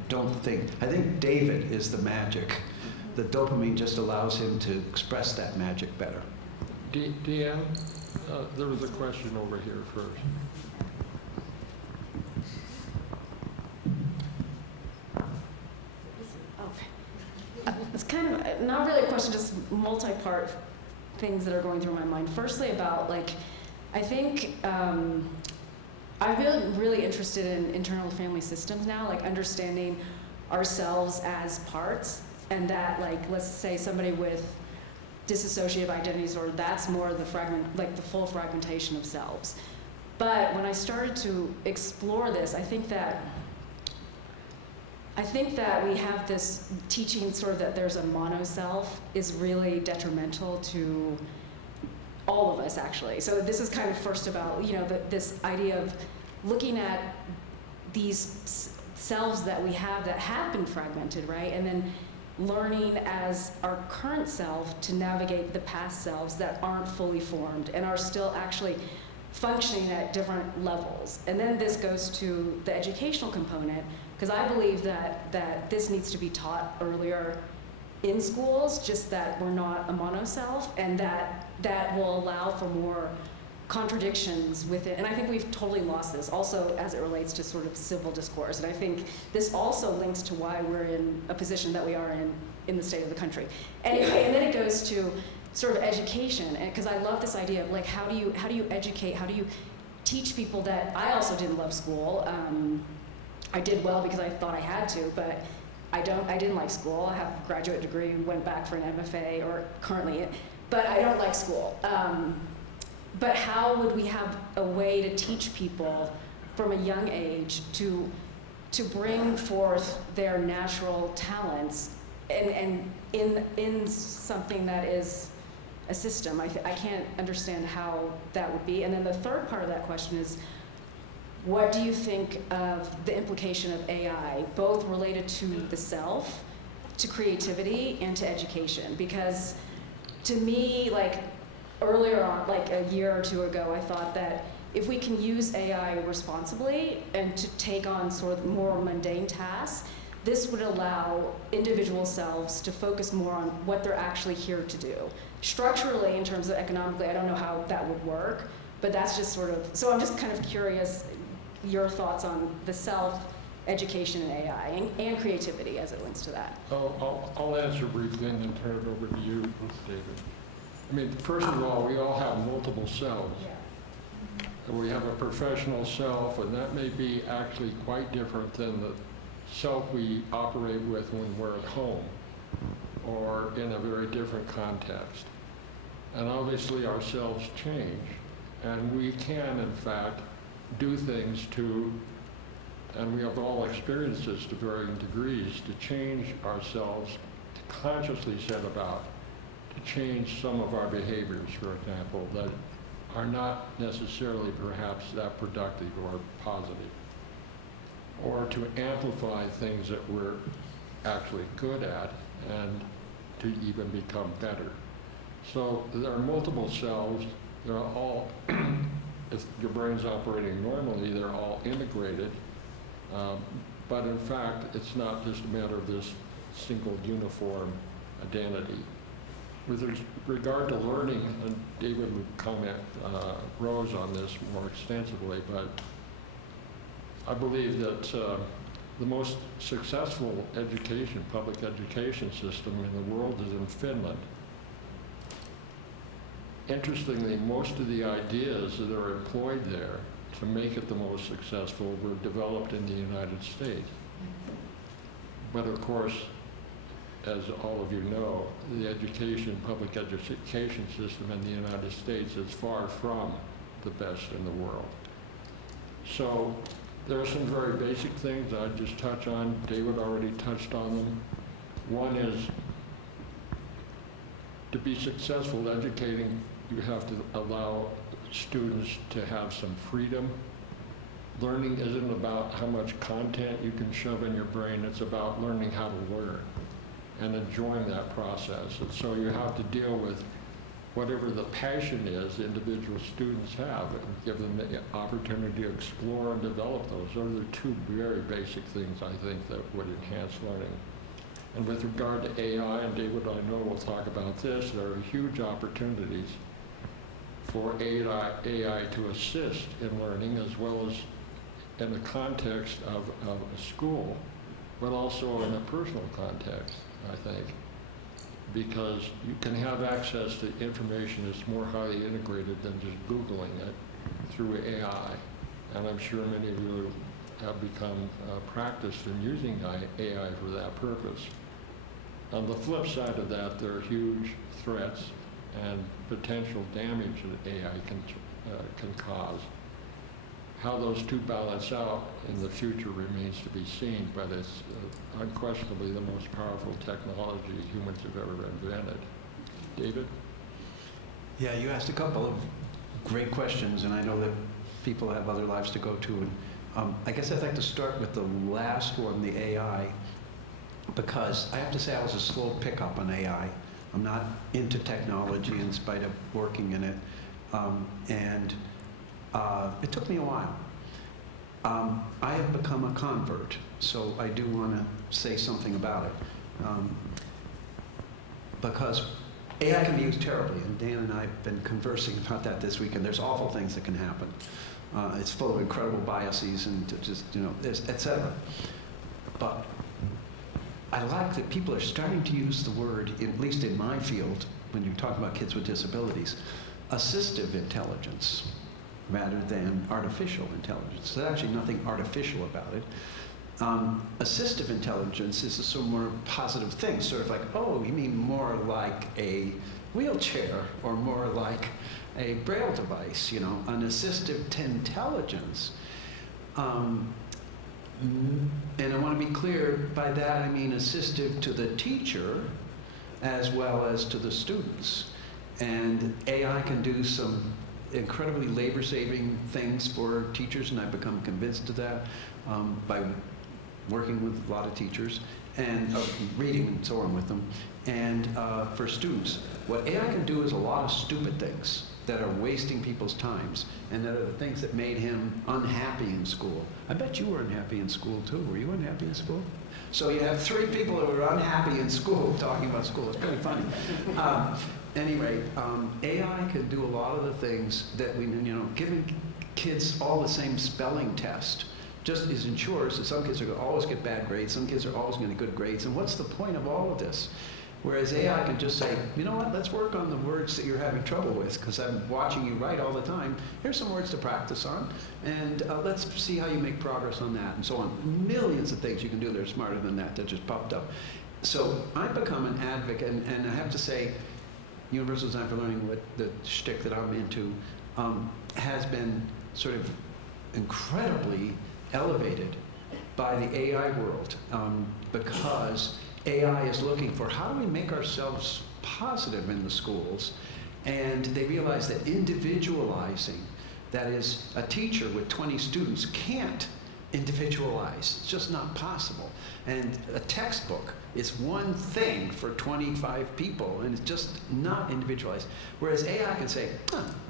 think David is the magic. The dopamine just allows him to express that magic better. Deanne, there was a question over here first. It's kind of not really a question, just multi-part things that are going through my mind. Firstly, about I think I've been really interested in internal family systems now, understanding ourselves as parts, and that let's say somebody with dissociative identities, or that's more the the full fragmentation of selves. But when I started to explore this, I think that we have this teaching that there's a mono-self is really detrimental to all of us, actually. So this is kind of first about, this idea of looking at these selves that we have that have been fragmented, right? And then learning as our current self to navigate the past selves that aren't fully formed and are still actually functioning at different levels. And then this goes to the educational component, because I believe that this needs to be taught earlier in schools, just that we're not a mono-self, and that will allow for more contradictions with it. And I think we've totally lost this, also as it relates to civil discourse. And I think this also links to why we're in a position that we are in the state of the country. Anyway, and then it goes to sort of education, because I love this idea of like how do you educate, how do you teach people that I also didn't love school. I did well because I thought I had to, but I didn't like school. I have a graduate degree, went back for an MFA, or currently, but I don't like school. But how would we have a way to teach people from a young age to bring forth their natural talents and in something that is a system? I can't understand how that would be. And then the third part of that question is, what do you think of the implication of AI, both related to the self, to creativity, and to education? Because to me, like earlier on, like a year or two ago, I thought that if we can use AI responsibly and to take on sort of more mundane tasks, this would allow individual selves to focus more on what they're actually here to do. Structurally, in terms of economically, I don't know how that would work, but that's just sort of, so I'm just kind of curious your thoughts on the self, education, and AI, and creativity as it links to that. I'll answer briefly and then turn it over to you, David. I mean, first of all, we all have multiple selves. And we have a professional self, and that may be actually quite different than the self we operate with when we're at home or in a very different context. And obviously our selves change, and we can, in fact, do things to, and we have all experiences to varying degrees, to change ourselves, to consciously set about, to change some of our behaviors, for example, that are not necessarily perhaps that productive or positive, or to amplify things that we're actually good at and to even become better. So there are multiple selves. They're all, if your brain's operating normally, they're all integrated. But in fact, it's not just a matter of this single uniform identity. With regard to learning, and David would comment, Rose on this more extensively, but I believe that the most successful education, public education system in the world is in Finland. Interestingly, most of the ideas that are employed there to make it the most successful were developed in the United States. But of course, as all of you know, the public education system in the United States is far from the best in the world. So there are some very basic things I'd just touch on. David already touched on them. One is, to be successful educating, you have to allow students to have some freedom. Learning isn't about how much content you can shove in your brain, it's about learning how to learn and enjoying that process. And so you have to deal with whatever the passion is individual students have and give them the opportunity to explore and develop those. Those are the two very basic things I think that would enhance learning. And with regard to AI, and David I know will talk about this, there are huge opportunities for AI to assist in learning, as well as in the context of a school, but also in a personal context, I think, because you can have access to information that's more highly integrated than just Googling it through AI. And I'm sure many of you have become practiced in using AI for that purpose. On the flip side of that, there are huge threats and potential damage that AI can cause. How those two balance out in the future remains to be seen, but it's unquestionably the most powerful technology humans have ever invented. David? Yeah, you asked a couple of great questions, and I know that people have other lives to go to. And I guess I'd like to start with the last one, the AI, because I have to say I was a slow pickup on AI. I'm not into technology in spite of working in it. It took me a while. I have become a convert, so I do want to say something about it. Because AI can be used terribly, and Dan and I have been conversing about that this week, and there's awful things that can happen. It's full of incredible biases and just, et cetera. But I like that people are starting to use the word, at least in my field, when you're talking about kids with disabilities, assistive intelligence rather than artificial intelligence. There's actually nothing artificial about it. Assistive intelligence is a sort of more positive thing, sort of like, oh, you mean more like a wheelchair or more like a braille device, you know, an assistive intelligence. And I want to be clear, by that I mean assistive to the teacher as well as to the students. And AI can do some incredibly labor-saving things for teachers, and I've become convinced of that by working with a lot of teachers and reading and so on with them. And for students, what AI can do is a lot of stupid things that are wasting people's times, and that are the things that made him unhappy in school. I bet you were unhappy in school too. Were you unhappy in school? So you have 3 people who were unhappy in school talking about school. It's pretty funny. Anyway, AI can do a lot of the things that we, you know, giving kids all the same spelling test just is ensures that some kids are going to always get bad grades, some kids are always going to get good grades, and what's the point of all of this? Whereas AI can just say, you know what, let's work on the words that you're having trouble with, because I'm watching you write all the time. Here's some words to practice on, and let's see how you make progress on that, and so on. Millions of things you can do that are smarter than that just popped up. So I've become an advocate, and I have to say, Universal Design for Learning, what the shtick that I'm into, has been sort of incredibly elevated by the AI world, because AI is looking for how do we make ourselves positive in the schools, and they realize that individualizing, that is, a teacher with 20 students can't individualize. It's just not possible. And a textbook is one thing for 25 people, and it's just not individualized. Whereas AI can say,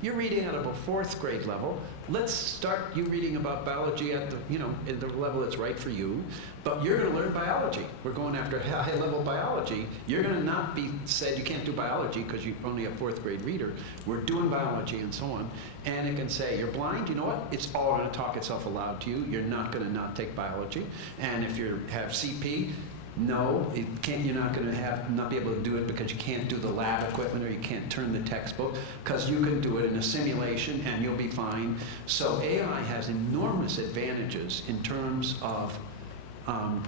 you're reading at a 4th grade level. Let's start you reading about biology at the, you know, at the level that's right for you. But you're going to learn biology. We're going after high-level biology. You're going to not be said you can't do biology because you're only a 4th grade reader. We're doing biology and so on. And it can say, you're blind, you know what? It's all going to talk itself aloud to you. You're not going to not take biology. And if you have CP, no, it can't, you're not going to not be able to do it because you can't do the lab equipment, or you can't turn the textbook, because you can do it in a simulation and you'll be fine. So AI has enormous advantages in terms of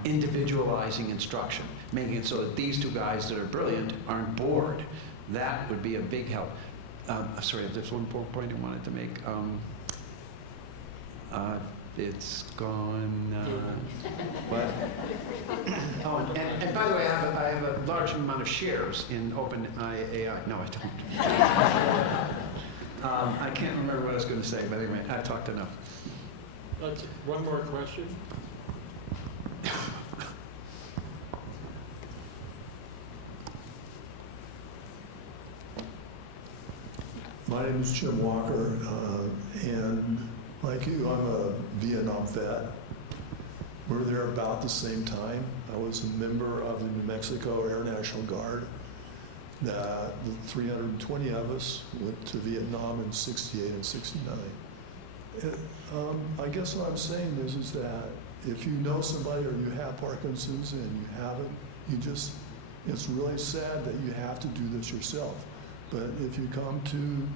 individualizing instruction, making it so that these 2 guys that are brilliant aren't bored. That would be a big help. Sorry, there's one more point I wanted to make. It's gone. What? Oh, and by the way, I have a large amount of shares in OpenAI. No, I don't. I can't remember what I was going to say, but anyway, I've talked enough. One more question. My name is Jim Walker, and like you, I'm a Vietnam vet. We're there about the same time. I was a member of the New Mexico Air National Guard. The 320 of us went to Vietnam in '68 and '69. I guess what I'm saying is that if you know somebody or you have Parkinson's and you haven't, it's really sad that you have to do this yourself. But if you come to,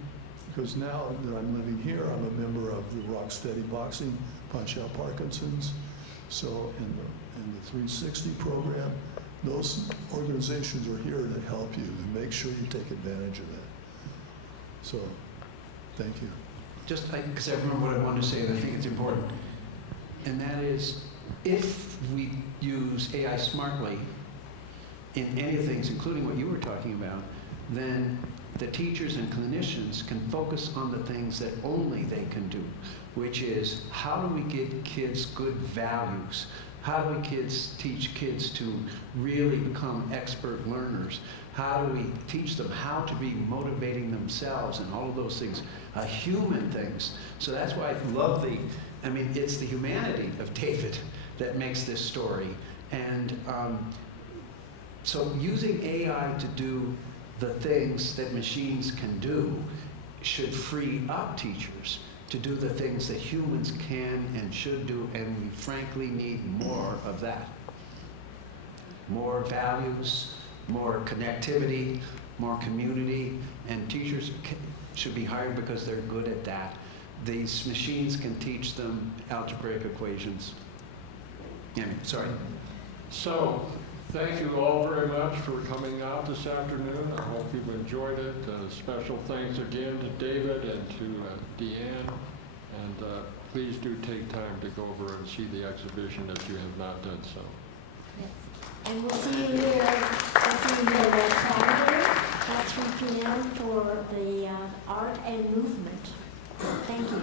because now that I'm living here, I'm a member of the Rocksteady Boxing Punch Out Parkinson's. So in the 360 program, those organizations are here to help you and make sure you take advantage of that. So, thank you. Just because I remember what I wanted to say, and I think it's important, and that is, if we use AI smartly in any of the things, including what you were talking about, then the teachers and clinicians can focus on the things that only they can do, which is how do we give kids good values? How do we teach kids to really become expert learners? How do we teach them how to be motivating themselves and all of those things, human things? So that's why I love it's the humanity of David that makes this story. And so using AI to do the things that machines can do should free up teachers to do the things that humans can and should do, and we frankly need more of that. more values, more connectivity, more community, and teachers should be hired because they're good at that. These machines can teach them algebraic equations. Sorry. So, thank you all very much for coming out this afternoon. I hope you've enjoyed it. Special thanks again to David and to Deanne. And please do take time to go over and see the exhibition if you have not done so. And we'll see you here Saturday at 3 p.m. for the art and movement. Thank you.